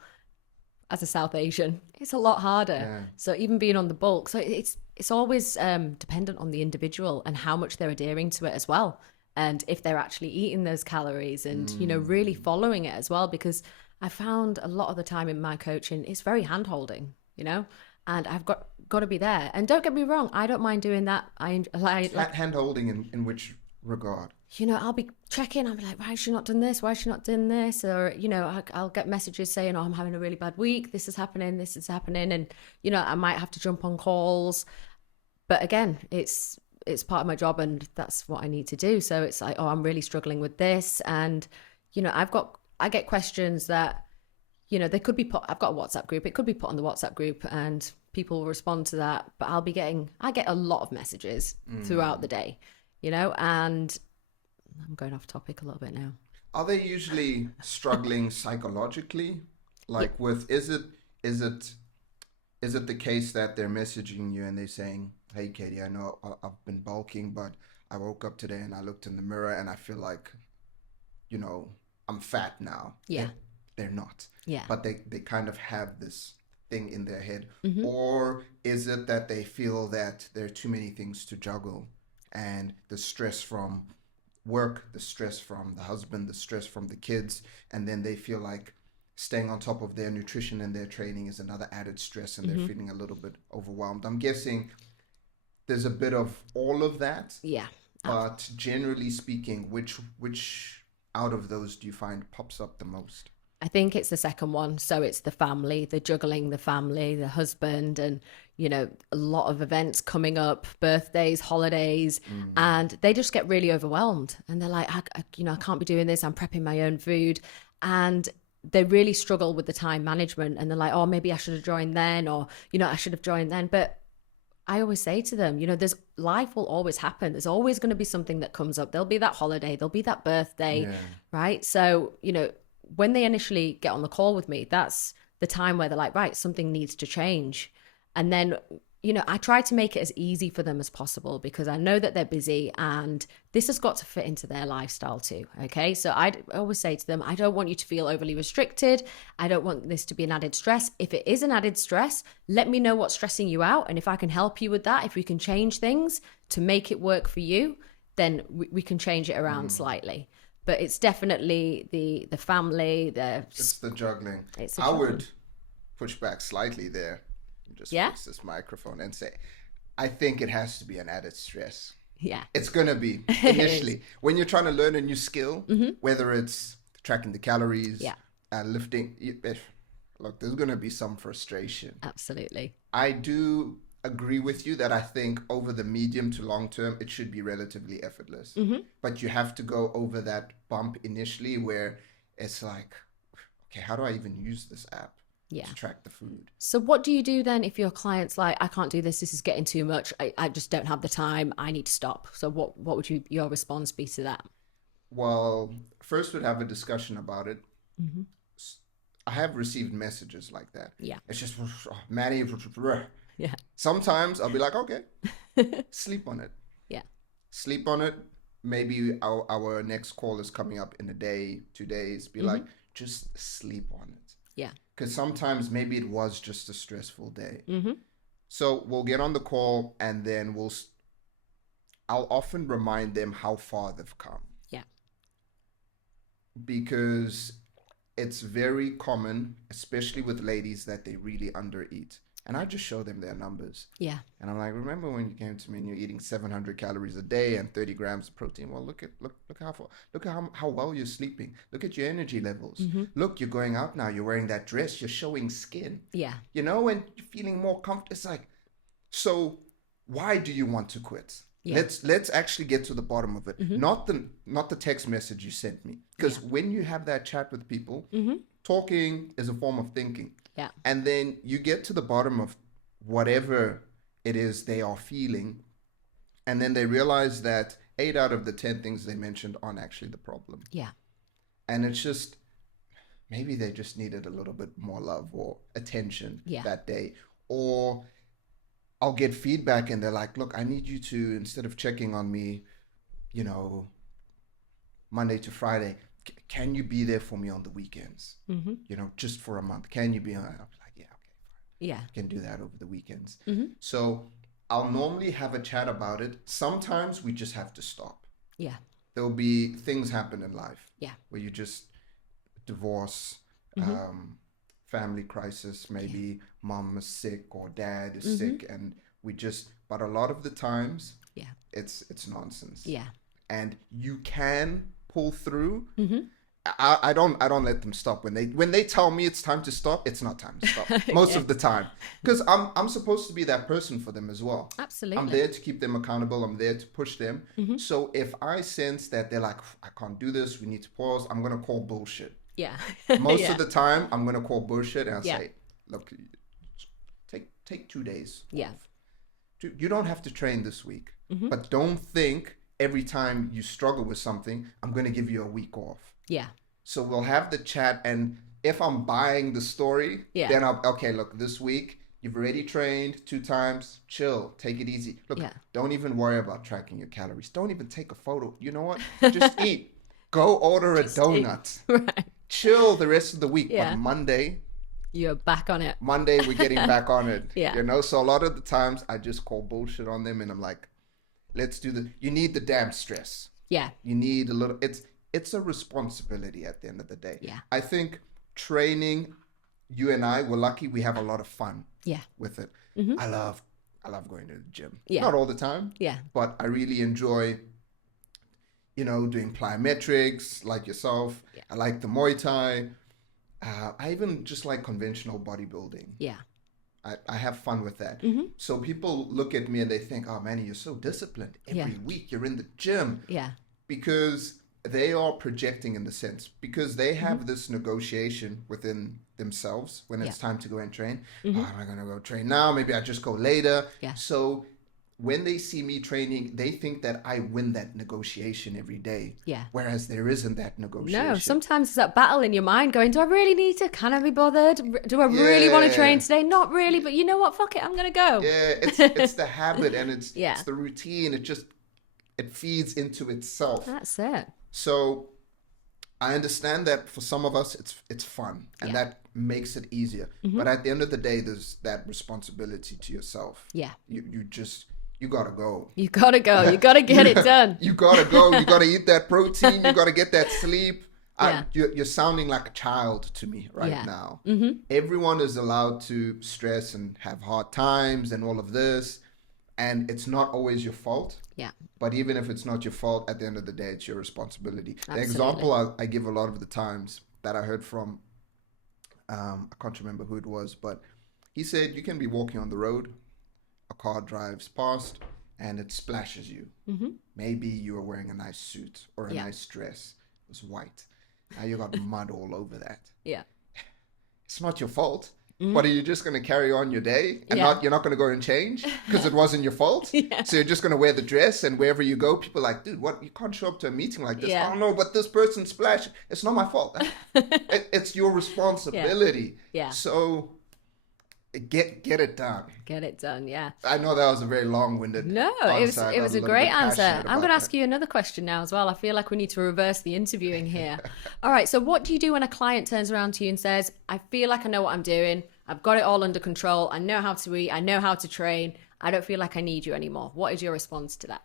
as a South Asian, it's a lot harder. Yeah. So even being on the bulk, so it's always dependent on the individual and how much they're adhering to it as well, and if they're actually eating those calories and really following it as well. Because I found a lot of the time in my coaching, it's very hand holding, and I've got to be there. And don't get me wrong, I don't mind doing that. I like hand holding in which regard? I'll be checking. I'll be like, why has she not done this? Why has she not done this? Or, I'll get messages saying, oh, I'm having a really bad week. This is happening. This is happening. And, I might have to jump on calls. But again, it's part of my job and that's what I need to do. So it's like, oh, I'm really struggling with this. And, I get questions that, they could be put, I've got a WhatsApp group. It could be put on the WhatsApp group and people will respond to that. But I get a lot of messages throughout the day, and I'm going off topic a little bit now. Are they usually struggling psychologically? Like is it the case that they're messaging you and they're saying, hey, Katy, I know I've been bulking, but I woke up today and I looked in the mirror and I feel like, I'm fat now. Yeah. They're not. Yeah. But they kind of have this thing in their head. Or is it that they feel that there are too many things to juggle, and the stress from work, the stress from the husband, the stress from the kids, and then they feel like staying on top of their nutrition and their training is another added stress, and they're feeling a little bit overwhelmed? I'm guessing there's a bit of all of that. Yeah. But generally speaking, which out of those do you find pops up the most? I think it's the second one. So it's the family, the juggling the family, the husband, and, a lot of events coming up, birthdays, holidays, and they just get really overwhelmed. And they're like, I can't be doing this. I'm prepping my own food. And they really struggle with the time management. And they're like, oh, maybe I should have joined then, or, I should have joined then. But I always say to them, life will always happen. There's always going to be something that comes up. There'll be that holiday, there'll be that birthday, right? So, when they initially get on the call with me, that's the time where they're like, right, something needs to change. And then I try to make it as easy for them as possible because I know that they're busy and this has got to fit into their lifestyle too. Okay. So I always say to them, I don't want you to feel overly restricted. I don't want this to be an added stress. If it is an added stress, let me know what's stressing you out. And if I can help you with that, if we can change things to make it work for you, then we can change it around slightly. But it's definitely the family, it's the juggling. I would push back slightly there. Just fix this microphone and say, I think it has to be an added stress. Yeah. It's going to be initially. When you're trying to learn a new skill, whether it's tracking the calories, lifting, look, there's going to be some frustration. Absolutely. I do agree with you that I think over the medium to long term, it should be relatively effortless. But you have to go over that bump initially where it's like, okay, how do I even use this app? To track the food. So what do you do then if your client's like, I can't do this is getting too much, I just don't have the time, I need to stop? So what would your response be to that? Well, first we'd have a discussion about it. I have received messages like that. It's just, Maddie, sometimes I'll be like, okay, sleep on it. Sleep on it. Maybe our next call is coming up in a day, 2 days. Be like, just sleep on it. Because sometimes maybe it was just a stressful day. So we'll get on the call and then I'll often remind them how far they've come. Because it's very common, especially with ladies, that they really undereat. And I just show them their numbers. And I'm like, remember when you came to me and you're eating 700 calories a day and 30 grams of protein? Well, look at how well you're sleeping. Look at your energy levels. Look, you're going out now. You're wearing that dress. You're showing skin. And you're feeling more comfortable. It's like, so why do you want to quit? Let's actually get to the bottom of it. Not the text message you sent me. Because when you have that chat with people, talking is a form of thinking. And then you get to the bottom of whatever it is they are feeling. And then they realize that 8 out of the 10 things they mentioned aren't actually the problem. And it's just, maybe they just needed a little bit more love or attention that day. Or I'll get feedback and they're like, look, I need you to, instead of checking on me, Monday to Friday, can you be there for me on the weekends? Just for a month. Can you be on? I'll be like, yeah, okay, fine. I can do that over the weekends. So I'll normally have a chat about it. Sometimes we just have to stop. There'll be things happen in life. Where you just divorce, family crisis, maybe mom is sick or dad is sick, and but a lot of the times, it's nonsense. And you can pull through. I don't let them stop when they tell me it's time to stop. It's not time to stop most of the time, because I'm supposed to be that person for them as well. Absolutely, I'm there to keep them accountable. I'm there to push them. So if I sense that they're like, I can't do this, we need to pause, I'm gonna call bullshit. Most of the time, I'm gonna call bullshit and I'll say, look, take 2 days off. You don't have to train this week, but don't think every time you struggle with something, I'm going to give you a week off. So we'll have the chat, and if I'm buying the story, then okay, look, this week, you've already trained 2 times, chill, take it easy. Look, don't even worry about tracking your calories. Don't even take a photo. You know what? Just eat. Go order a donut. Chill the rest of the week. But Monday, you're back on it. Monday, we're getting back on it. So a lot of the times I just call bullshit on them and I'm like, let's do you need the damn stress. You need a little, it's a responsibility at the end of the day. I think training, you and I, we're lucky we have a lot of fun with it. I love going to the gym. Not all the time. But I really enjoy, doing plyometrics like yourself. I like the Muay Thai. I even just like conventional bodybuilding. I have fun with that. So people look at me and they think, oh, Manny, you're so disciplined. Every week you're in the gym. Because they are projecting in the sense, because they have this negotiation within themselves when it's time to go and train. Oh, am I going to go train now? Maybe I just go later. So when they see me training, they think that I win that negotiation every day. Yeah. Whereas there isn't that negotiation. No, sometimes it's that battle in your mind going, do I really need to? Can I be bothered? Do I really want to train today? Not really, but you know what? Fuck it, I'm going to go. Yeah, it's the habit and it's the routine. It feeds into itself. That's it. So I understand that for some of us it's fun and that makes it easier. But at the end of the day, there's that responsibility to yourself. Yeah. You gotta go. You gotta go. You gotta get it done. You gotta go. You gotta eat that protein. You gotta get that sleep. You're sounding like a child to me right now. Everyone is allowed to stress and have hard times and all of this. And it's not always your fault. Yeah. But even if it's not your fault, at the end of the day, it's your responsibility. Absolutely. The example I give a lot of the times that I heard from, I can't remember who it was, but he said you can be walking on the road, a car drives past, and it splashes you. Maybe you were wearing a nice suit or a nice dress. It was white. Now you got mud all over that. Yeah. It's not your fault. But are you just going to carry on your day and you're not going to go and change because it wasn't your fault? So you're just going to wear the dress, and wherever you go, people are like, dude, what? You can't show up to a meeting like this. Oh no, but this person splashed. It's not my fault. It's your responsibility. Yeah. So get it done. Get it done. Yeah. I know that was a very long-winded. No, answer. it was a great answer. I'm going to ask you another question now as well. I feel like we need to reverse the interviewing here. All right. So what do you do when a client turns around to you and says, I feel like I know what I'm doing. I've got it all under control. I know how to eat. I know how to train. I don't feel like I need you anymore. What is your response to that?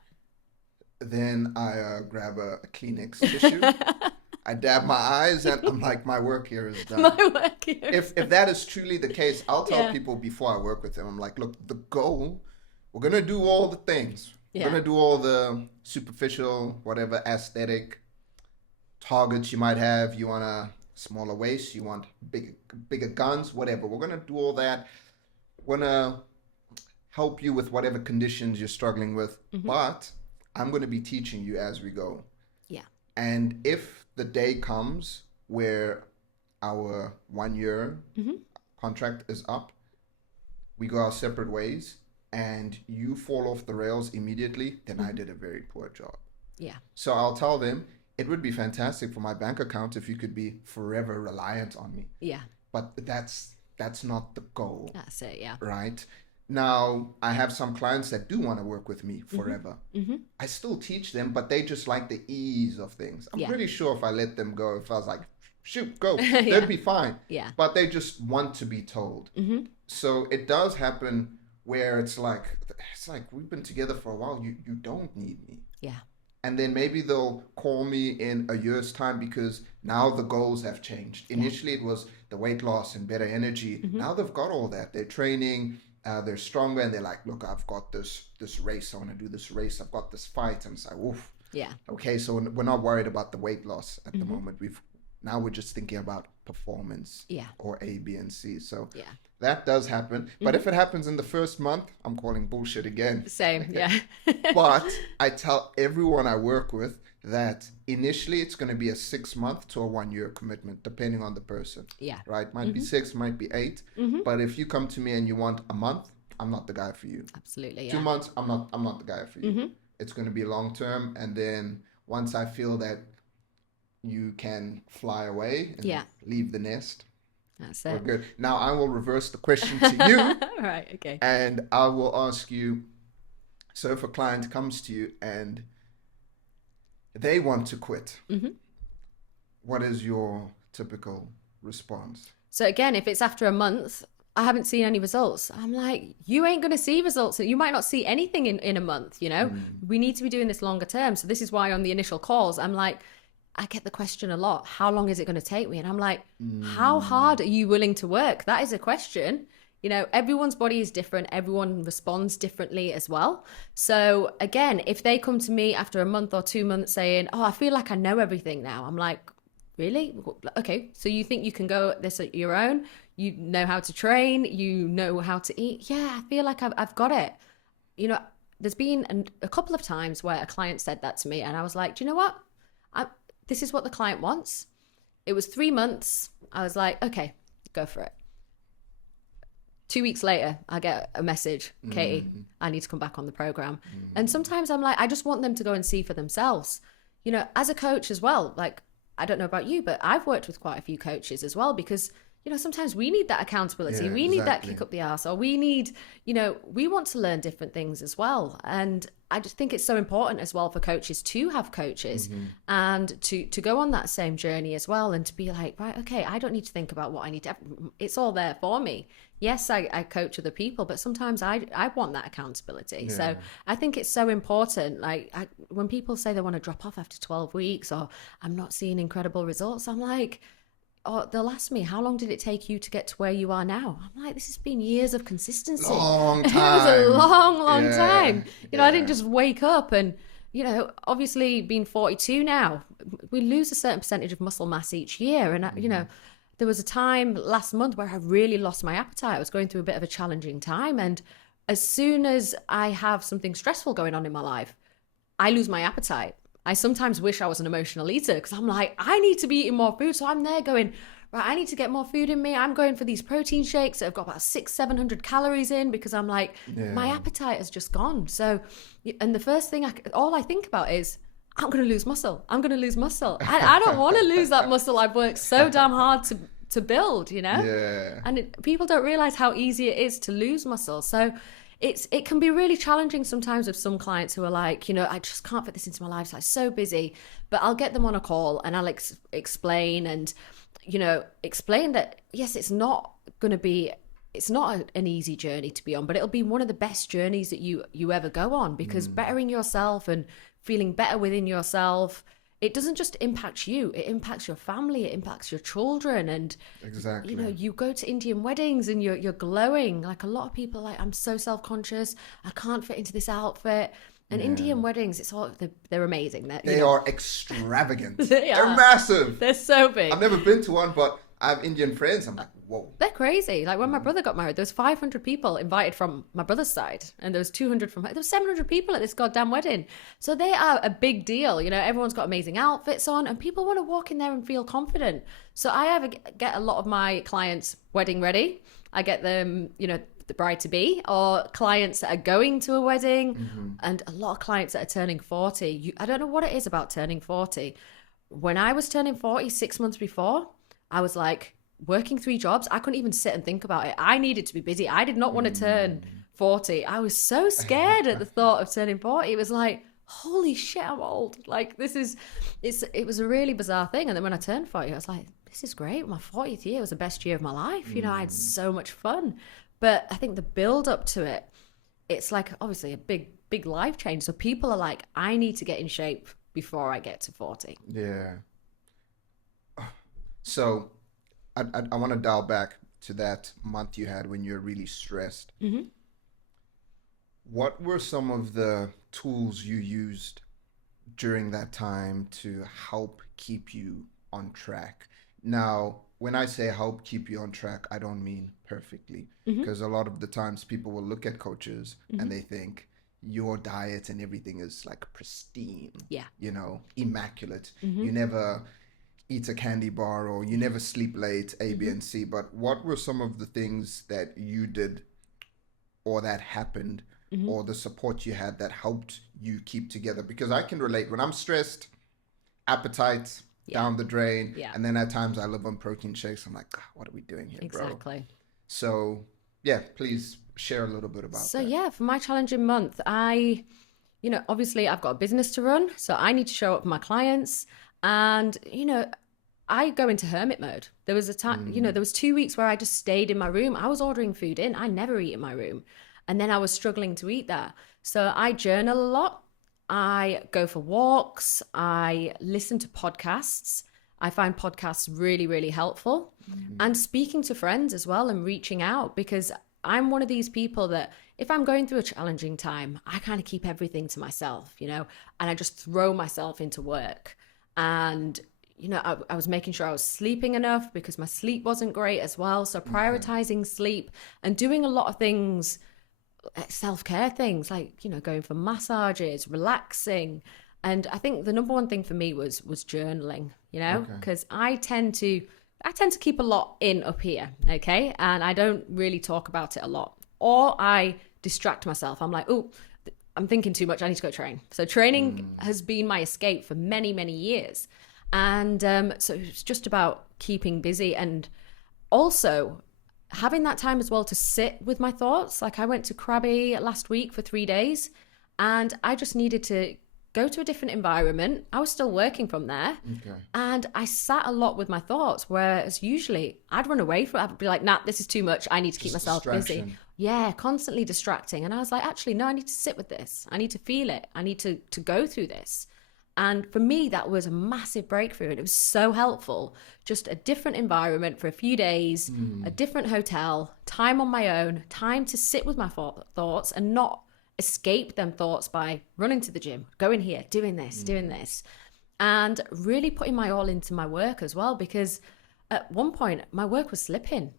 Then I grab a Kleenex tissue. I dab my eyes and I'm like, my work here is done. My work here. If that is truly the case, I'll tell people before I work with them, I'm like, look, the goal, we're going to do all the things. We're going to do all the superficial, whatever aesthetic targets you might have. You want a smaller waist, you want bigger guns, whatever. We're going to do all that. We're going to help you with whatever conditions you're struggling with. But I'm going to be teaching you as we go. Yeah. And if the day comes where our 1 year contract is up, we go our separate ways, and you fall off the rails immediately, then I did a very poor job. Yeah. So I'll tell them, it would be fantastic for my bank account if you could be forever reliant on me. Yeah. But that's not the goal. That's it, yeah. Right? Now, I have some clients that do want to work with me forever. I still teach them, but they just like the ease of things. I'm pretty sure if I let them go, if I was like, shoot, go, they'd be fine. Yeah. But they just want to be told. So it does happen where it's like we've been together for a while. You don't need me. Yeah. And then maybe they'll call me in a year's time because now the goals have changed. Initially, it was the weight loss and better energy. Now they've got all that. They're training. They're stronger, and they're like, look, I've got this race. I want to do this race. I've got this fight. And it's like, oof. Yeah. Okay, so we're not worried about the weight loss at the moment. We're just thinking about performance. Yeah. Or A, B, and C. So that does happen. But if it happens in the first month, I'm calling bullshit again. Same, yeah. But I tell everyone I work with that initially it's going to be a 6 month to a 1 year commitment, depending on the person. Yeah. Right? Might be 6, might be 8. But if you come to me and you want a month, I'm not the guy for you. Absolutely, yeah. 2 months, I'm not the guy for you. It's going to be long term. And then once I feel that you can fly away and leave the nest, that's we're it. good. Now I will reverse the question to you. Right, okay. And I will ask you, so if a client comes to you and they want to quit, what is your typical response? So again, if it's after a month, I haven't seen any results. I'm like, you ain't going to see results. You might not see anything in a month, you know? We need to be doing this longer term. So this is why on the initial calls, I'm like, I get the question a lot, how long is it going to take me? And I'm like, how hard are you willing to work? That is a question. You know, everyone's body is different. Everyone responds differently as well. So again, if they come to me after a month or 2 months saying, oh, I feel like I know everything now. I'm like, really? Okay. So you think you can go at this at your own? You know how to train? You know how to eat? Yeah, I feel like I've got it. You know, there's been a couple of times where a client said that to me and I was like, do you know what? This is what the client wants. It was 3 months. I was like, okay, go for it. 2 weeks later, I get a message, Katy, I need to come back on the program. And sometimes I'm like, I just want them to go and see for themselves. You know, as a coach as well, like, I don't know about you, but I've worked with quite a few coaches as well, because, you know, sometimes we need that accountability. Yeah, we need that exactly. kick up the arse, or we need, you know, we want to learn different things as well. And I just think it's so important as well for coaches to have coaches and to go on that same journey as well, and to be like, right, okay, I don't need to think about what I need to, it's all there for me. Yes, I coach other people, but sometimes I want that accountability. Yeah. So I think it's so important. Like, when people say they want to drop off after 12 weeks, or I'm not seeing incredible results, I'm like, or they'll ask me, how long did it take you to get to where you are now? I'm like, this has been years of consistency. Long It was time. a long Yeah, time. You know, I didn't yeah. just wake up and, you know, obviously being 42 now, we lose a certain percentage of muscle mass each year. And, you know, there was a time last month where I really lost my appetite. I was going through a bit of a challenging time. And as soon as I have something stressful going on in my life, I lose my appetite. I sometimes wish I was an emotional eater, because I'm like, I need to be eating more food. So I'm there going, right, I need to get more food in me. I'm going for these protein shakes that have got about 600-700 calories in, because I'm like, my appetite has just gone. So, and the first thing, all I think about is, I'm going to lose muscle. I'm going to lose muscle. I don't want to lose that muscle I've worked so damn hard to build, you know? Yeah. And people don't realize how easy it is to lose muscle. So it can be really challenging sometimes with some clients who are like, you know, I just can't fit this into my life. I'm so busy. But I'll get them on a call and I'll explain and, you know, explain that, yes, it's not an easy journey to be on, but it'll be one of the best journeys that you ever go on, because bettering yourself and feeling better within yourself, it doesn't just impact you, it impacts your family, it impacts your children. And Exactly. you know, you go to Indian weddings and you're glowing. Like, a lot of people are like, I'm so self-conscious, I can't fit into this outfit. And Indian weddings, they're amazing. They are extravagant. They They're are. massive. They're so big. I've never been to one, but I have Indian friends. I'm like, whoa. They're crazy. Like, when my brother got married, there was 500 people invited from my brother's side, and there was 200 from, there was 700 people at this goddamn wedding. So they are a big deal. You know, everyone's got amazing outfits on, and people want to walk in there and feel confident. So I either get a lot of my clients wedding ready. I get them, you know, the bride to be, or clients that are going to a wedding, and a lot of clients that are turning 40. I don't know what it is about turning 40. When I was turning 40 6 months before, I was like working 3 jobs. I couldn't even sit and think about it. I needed to be busy. I did not want to turn 40. I was so scared at the thought of turning 40. It was like, holy shit, I'm old. Like, it was a really bizarre thing. And then when I turned 40, I was like, this is great. My 40th year was the best year of my life. You know, I had so much fun. But I think the build up to it, it's like obviously a big life change. So people are like, I need to get in shape before I get to 40. Yeah. So I want to dial back to that month you had when you're really stressed. Mm-hmm. What were some of the tools you used during that time to help keep you on track? Now, when I say help keep you on track, I don't mean perfectly, because a lot of the times people will look at coaches and they think your diet and everything is like pristine, Yeah. you know, immaculate. You never eat a candy bar, or you never sleep late, A, B, and C. But what were some of the things that you did or that happened or the support you had that helped you keep together? Because I can relate. When I'm stressed, appetite down the drain. Yeah. And then at times I live on protein shakes. I'm like, "Ah, what are we doing here, bro?" Exactly. So, yeah, please share a little bit about So that. yeah, for my challenging month, you know, obviously I've got a business to run, so I need to show up for my clients. And, you know, I go into hermit mode. There was a time, you know, there was 2 weeks where I just stayed in my room. I was ordering food in. I never eat in my room. And then I was struggling to eat there. So I journal a lot. I go for walks. I listen to podcasts. I find podcasts really, really helpful. And speaking to friends as well and reaching out, because I'm one of these people that if I'm going through a challenging time, I kind of keep everything to myself, you know, and I just throw myself into work. And, you know, I was making sure I was sleeping enough because my sleep wasn't great as well. So prioritizing sleep and doing a lot of things, self-care things like, you know, going for massages, relaxing. And I think the number one thing for me was journaling, you know, because I tend to I tend to keep a lot in up here, okay? And I don't really talk about it a lot. Or I distract myself. I'm like, oh, I'm thinking too much. I need to go train. So training has been my escape for many, many years. And so it's just about keeping busy and also having that time as well to sit with my thoughts. Like I went to Krabi last week for 3 days and I just needed to go to a different environment. I was still working from there. Okay. And I sat a lot with my thoughts, whereas usually I'd run away from it. I'd be like, nah, this is too much. I need to keep myself busy. Yeah, constantly distracting. And I was like, actually, no, I need to sit with this. I need to feel it. I need to go through this. And for me, that was a massive breakthrough. And it was so helpful. Just a different environment for a few days, a different hotel, time on my own, time to sit with my thoughts and not escape them thoughts by running to the gym, going here, doing this, and really putting my all into my work as well. Because at one point, my work was slipping,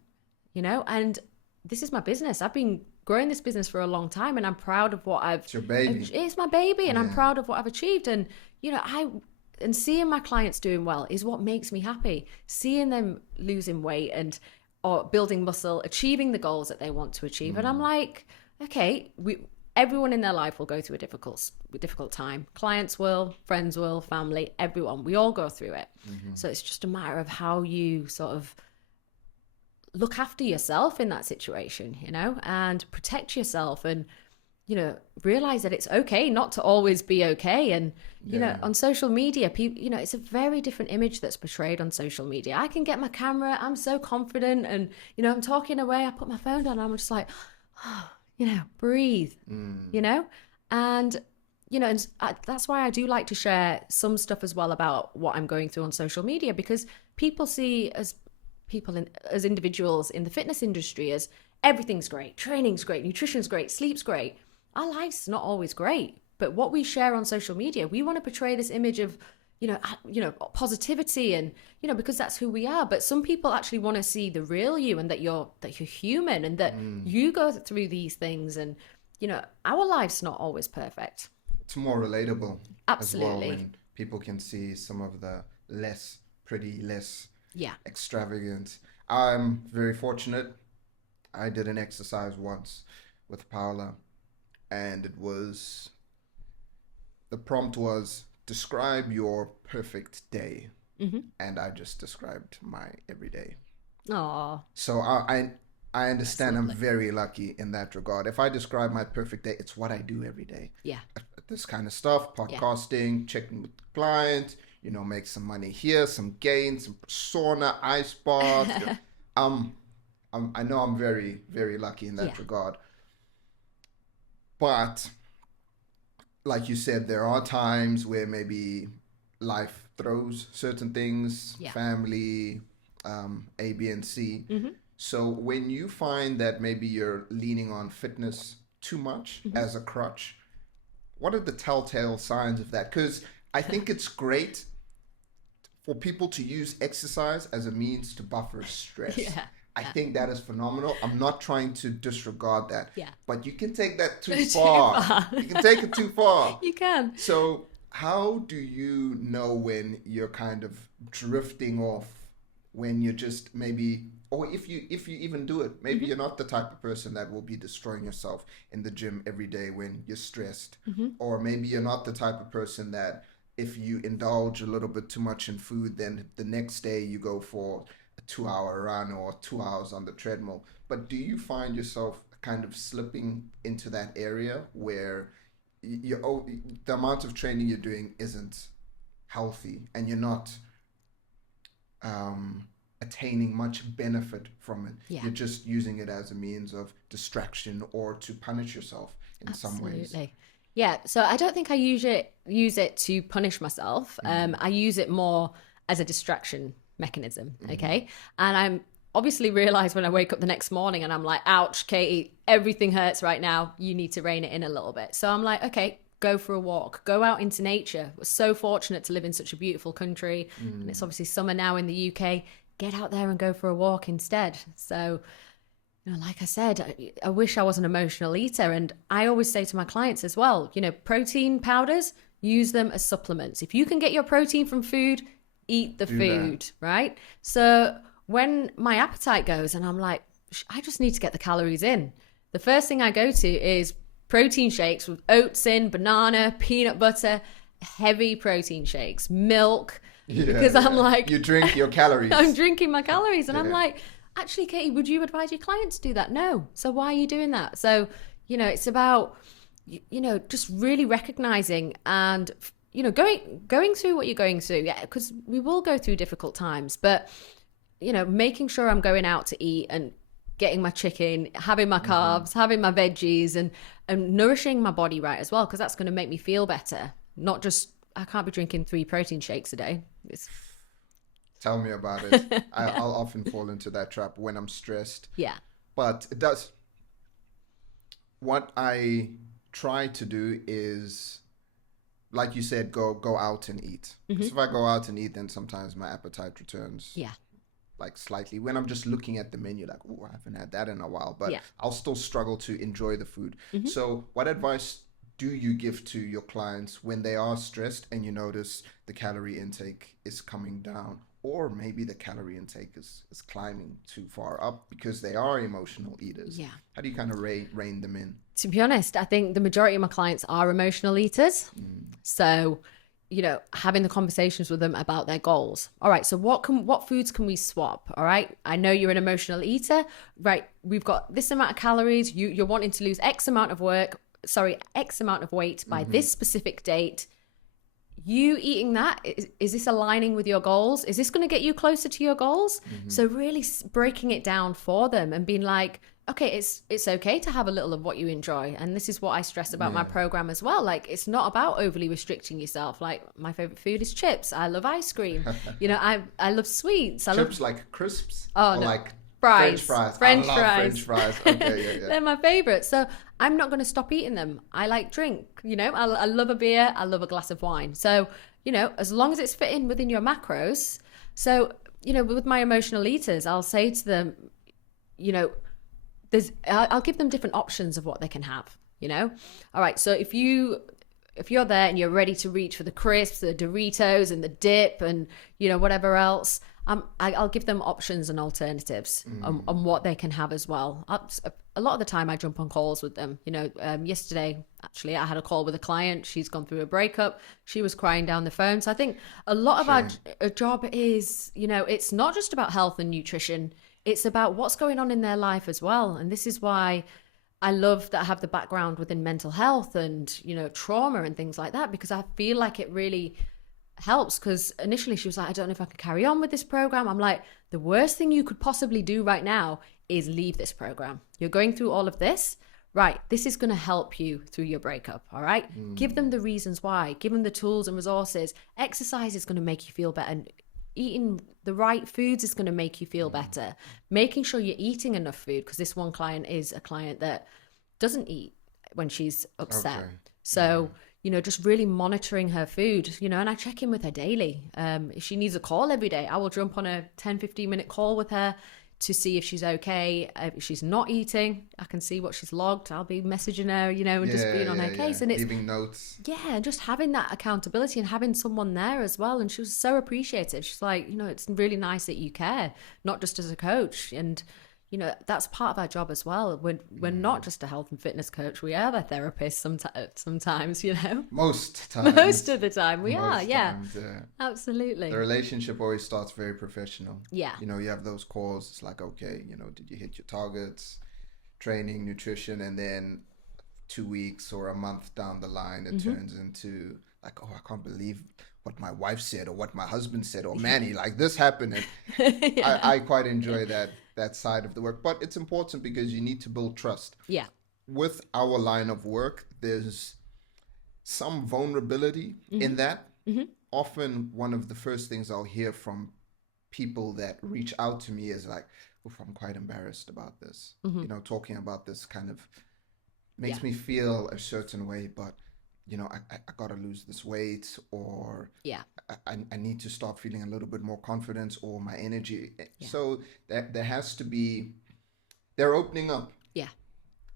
and this is my business. I've been growing this business for a long time and I'm proud of what I've... It's your baby. It's my baby and I'm proud of what I've achieved. And, and seeing my clients doing well is what makes me happy. Seeing them losing weight or building muscle, achieving the goals that they want to achieve. And I'm like, okay, everyone in their life will go through a difficult time. Clients will, friends will, family, everyone. We all go through it. So it's just a matter of how you sort of look after yourself in that situation, and protect yourself and, realize that it's okay not to always be okay. And, on social media, people, it's a very different image that's portrayed on social media. I can get my camera, I'm so confident and, I'm talking away, I put my phone down, I'm just like, breathe, and, that's why I do like to share some stuff as well about what I'm going through on social media, because people see as individuals in the fitness industry as everything's great, training's great, nutrition's great, sleep's great. Our life's not always great, but what we share on social media, we want to portray this image of, positivity and, because that's who we are. But some people actually want to see the real you and that you're human and that you go through these things. And, our life's not always perfect. It's more relatable. Absolutely. As well, when people can see some of the less pretty, less extravagant. I'm very fortunate. I did an exercise once with Paula and the prompt was describe your perfect day. And I just described my everyday. Aww. So I understand. I'm very lucky in that regard. If I describe my perfect day, it's what I do every day. Yeah. This kind of stuff, podcasting, checking with the client, make some money here, some gains, some sauna, ice bath. I know I'm very, very lucky in that regard. But like you said, there are times where maybe life throws certain things, family, A, B, and C. So when you find that maybe you're leaning on fitness too much as a crutch, what are the telltale signs of that? Because I think it's great for people to use exercise as a means to buffer stress. I think that is phenomenal. I'm not trying to disregard that. But you can take that too far. You can take it too far. You can. So how do you know when you're kind of drifting off, when you're just maybe, or if you even do it, maybe you're not the type of person that will be destroying yourself in the gym every day when you're stressed. Or maybe you're not the type of person that if you indulge a little bit too much in food, then the next day you go for a 2-hour run or 2 hours on the treadmill. But do you find yourself kind of slipping into that area where the amount of training you're doing isn't healthy and you're not attaining much benefit from it? You're just using it as a means of distraction or to punish yourself in some ways. Yeah, so I don't think I use it to punish myself. I use it more as a distraction mechanism, okay? And I'm obviously realize when I wake up the next morning and I'm like, ouch, Katie, everything hurts right now. You need to rein it in a little bit. So I'm like, okay, go for a walk, go out into nature. We're so fortunate to live in such a beautiful country. And it's obviously summer now in the UK. Get out there and go for a walk instead. So, like I said, I wish I was an emotional eater. And I always say to my clients as well, protein powders, use them as supplements. If you can get your protein from food, eat the food, right? So when my appetite goes and I'm like, I just need to get the calories in, the first thing I go to is protein shakes with oats in, banana, peanut butter, heavy protein shakes, milk, because I'm like, you drink your calories. I'm drinking my calories. And I'm Yeah. like, actually, Katie, would you advise your clients to do that? No. So why are you doing that? So, it's about, just really recognizing and, going through what you're going through. Yeah, because we will go through difficult times, but, making sure I'm going out to eat and getting my chicken, having my carbs, having my veggies, and nourishing my body right as well, because that's going to make me feel better. Not just, I can't be drinking 3 protein shakes a day. Tell me about it. I'll often fall into that trap when I'm stressed. Yeah. But it does. What I try to do is, like you said, go out and eat. Because if I go out and eat, then sometimes my appetite returns. Yeah. Like slightly when I'm just looking at the menu, like, oh, I haven't had that in a while, but Yeah. I'll still struggle to enjoy the food. So what advice do you give to your clients when they are stressed and you notice the calorie intake is coming down, or maybe the calorie intake is climbing too far up because they are emotional eaters? Yeah. How do you kind of rein them in? To be honest, I think the majority of my clients are emotional eaters. So, having the conversations with them about their goals. All right, so what foods can we swap? All right, I know you're an emotional eater, right? We've got this amount of calories. You're wanting to lose X amount of weight by this specific date. You eating that, is this aligning with your goals? Is this going to get you closer to your goals? So really breaking it down for them and being like, okay, it's okay to have a little of what you enjoy. And this is what I stress about my program as well. Like, it's not about overly restricting yourself. Like, my favorite food is chips. I love ice cream. I love sweets. Chips like crisps? Oh, or no. like Fries. French fries. Okay, yeah. They're my favorite. So I'm not going to stop eating them. I like drink, I love a beer. I love a glass of wine. So, as long as it's fitting within your macros. So, with my emotional eaters, I'll say to them, I'll give them different options of what they can have, All right. So if you're there and you're ready to reach for the crisps, the Doritos and the dip and, whatever else, I'll give them options and alternatives on what they can have as well. A lot of the time I jump on calls with them. Yesterday, actually, I had a call with a client. She's gone through a breakup. She was crying down the phone. So I think a lot of our job is, it's not just about health and nutrition. It's about what's going on in their life as well. And this is why I love that I have the background within mental health and, trauma and things like that, because I feel like it really helps. Because initially she was like, I don't know if I can carry on with this program. I'm like, the worst thing you could possibly do right now is leave this program. You're going through all of this. Right, this is going to help you through your breakup, all right? Give them the reasons why. Give them the tools and resources. Exercise is going to make you feel better. Eating the right foods is going to make you feel better. Making sure you're eating enough food, because this one client is a client that doesn't eat when she's upset. Okay. So, just really monitoring her food, and I check in with her daily. If she needs a call every day, I will jump on a 10, 15-minute call with her to see if she's okay. If she's not eating, I can see what she's logged. I'll be messaging her, and just being on her case. And it's leaving notes. Yeah, and just having that accountability and having someone there as well. And she was so appreciative. She's like, it's really nice that you care, not just as a coach. And, that's part of our job as well. We're not just a health and fitness coach. We are a therapist sometimes, Most times. Most of the time we are, times, Absolutely. The relationship always starts very professional. Yeah. You have those calls. It's like, okay, did you hit your targets, training, nutrition, and then 2 weeks or a month down the line, it turns into like, oh, I can't believe what my wife said or what my husband said, or Manny, like this happened. And I quite enjoy that side of the work, but it's important because you need to build trust. Yeah. With our line of work, there's some vulnerability in that. Often one of the first things I'll hear from people that reach out to me is like, oof, I'm quite embarrassed about this. Talking about this kind of makes me feel a certain way, but I gotta lose this weight, or I need to start feeling a little bit more confidence, or my energy. So there has to be, they're opening up. Yeah.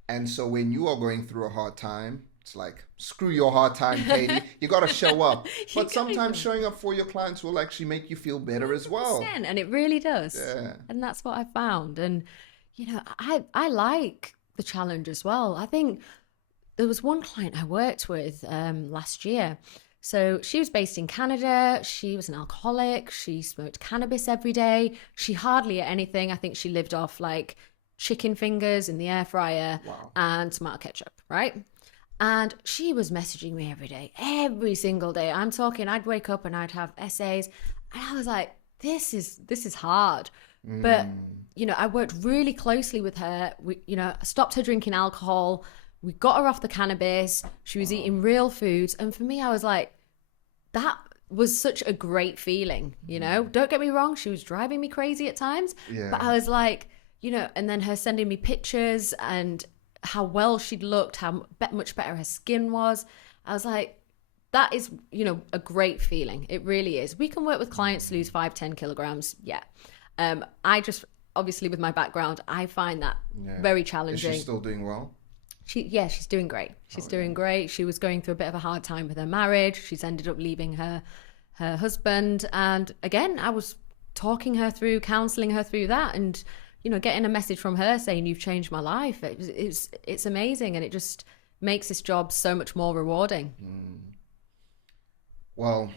And so when you are going through a hard time, it's like, screw your hard time, Katie. You got to show up. But sometimes show showing up for your clients will actually make you feel better as well. 100%, and it really does. Yeah. And that's what I found. And, you know, I like the challenge as well. I think there was one client I worked with last year. So she was based in Canada. She was an alcoholic. She smoked cannabis every day. She hardly ate anything. I think she lived off like chicken fingers in the air fryer and tomato ketchup, right? And she was messaging me every day, every single day. I'm talking, I'd wake up and I'd have essays. And I was like, this is hard. But, you know, I worked really closely with her. We, you know, stopped her drinking alcohol. We got her off the cannabis. She was eating real foods. And for me, I was like, that was such a great feeling, you know? Don't get me wrong. She was driving me crazy at times. Yeah. But I was like, you know, and then her sending me pictures and how well she'd looked, how much better her skin was. I was like, that is, you know, a great feeling. It really is. We can work with clients to lose 5-10 kilograms. Yeah. I just, obviously with my background, I find that very challenging. Is she still doing well? She's doing great. She's doing great. She was going through a bit of a hard time with her marriage. She's ended up leaving her husband. And again, I was talking her through, counseling her through that, and, you know, getting a message from her saying, you've changed my life. It's amazing. And it just makes this job so much more rewarding. Well,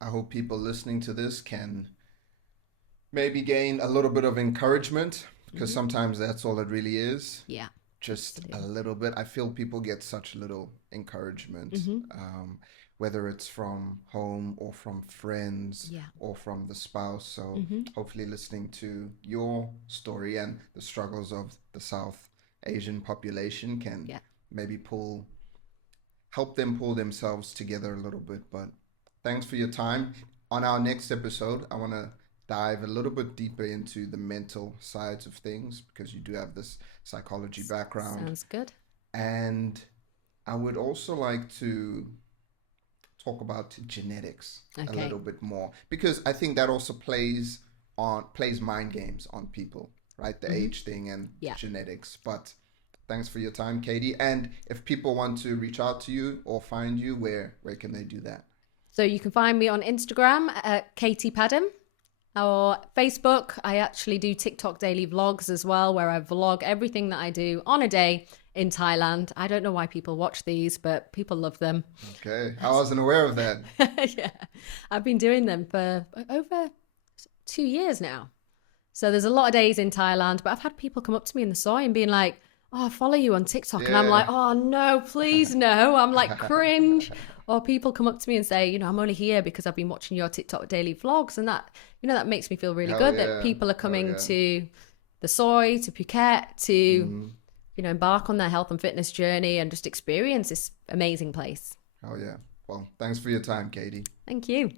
I hope people listening to this can maybe gain a little bit of encouragement, because sometimes that's all it really is. Yeah. Just a little bit. I feel people get such little encouragement, whether it's from home or from friends or from the spouse. So hopefully listening to your story and the struggles of the South Asian population can maybe help them pull themselves together a little bit. But thanks for your time. On our next episode, I want to dive a little bit deeper into the mental sides of things, because you do have this psychology background. Sounds good. And I would also like to talk about genetics a little bit more, because I think that also plays mind games on people, right? The age thing and genetics. But thanks for your time, Katy. And if people want to reach out to you or find you, where can they do that? So you can find me on Instagram at Katy Padam. Or Facebook. I actually do TikTok daily vlogs as well, where I vlog everything that I do on a day in Thailand. I don't know why people watch these, but people love them. Okay, I wasn't aware of that. Yeah, I've been doing them for over 2 years now. So there's a lot of days in Thailand, but I've had people come up to me in the soy and being like, oh, I follow you on TikTok. And I'm like, oh, no, please, no. I'm like, cringe. Or people come up to me and say, you know, I'm only here because I've been watching your TikTok daily vlogs. And that, you know, that makes me feel really good that people are coming to the soy, to Phuket, to, you know, embark on their health and fitness journey and just experience this amazing place. Oh, yeah. Well, thanks for your time, Katy. Thank you.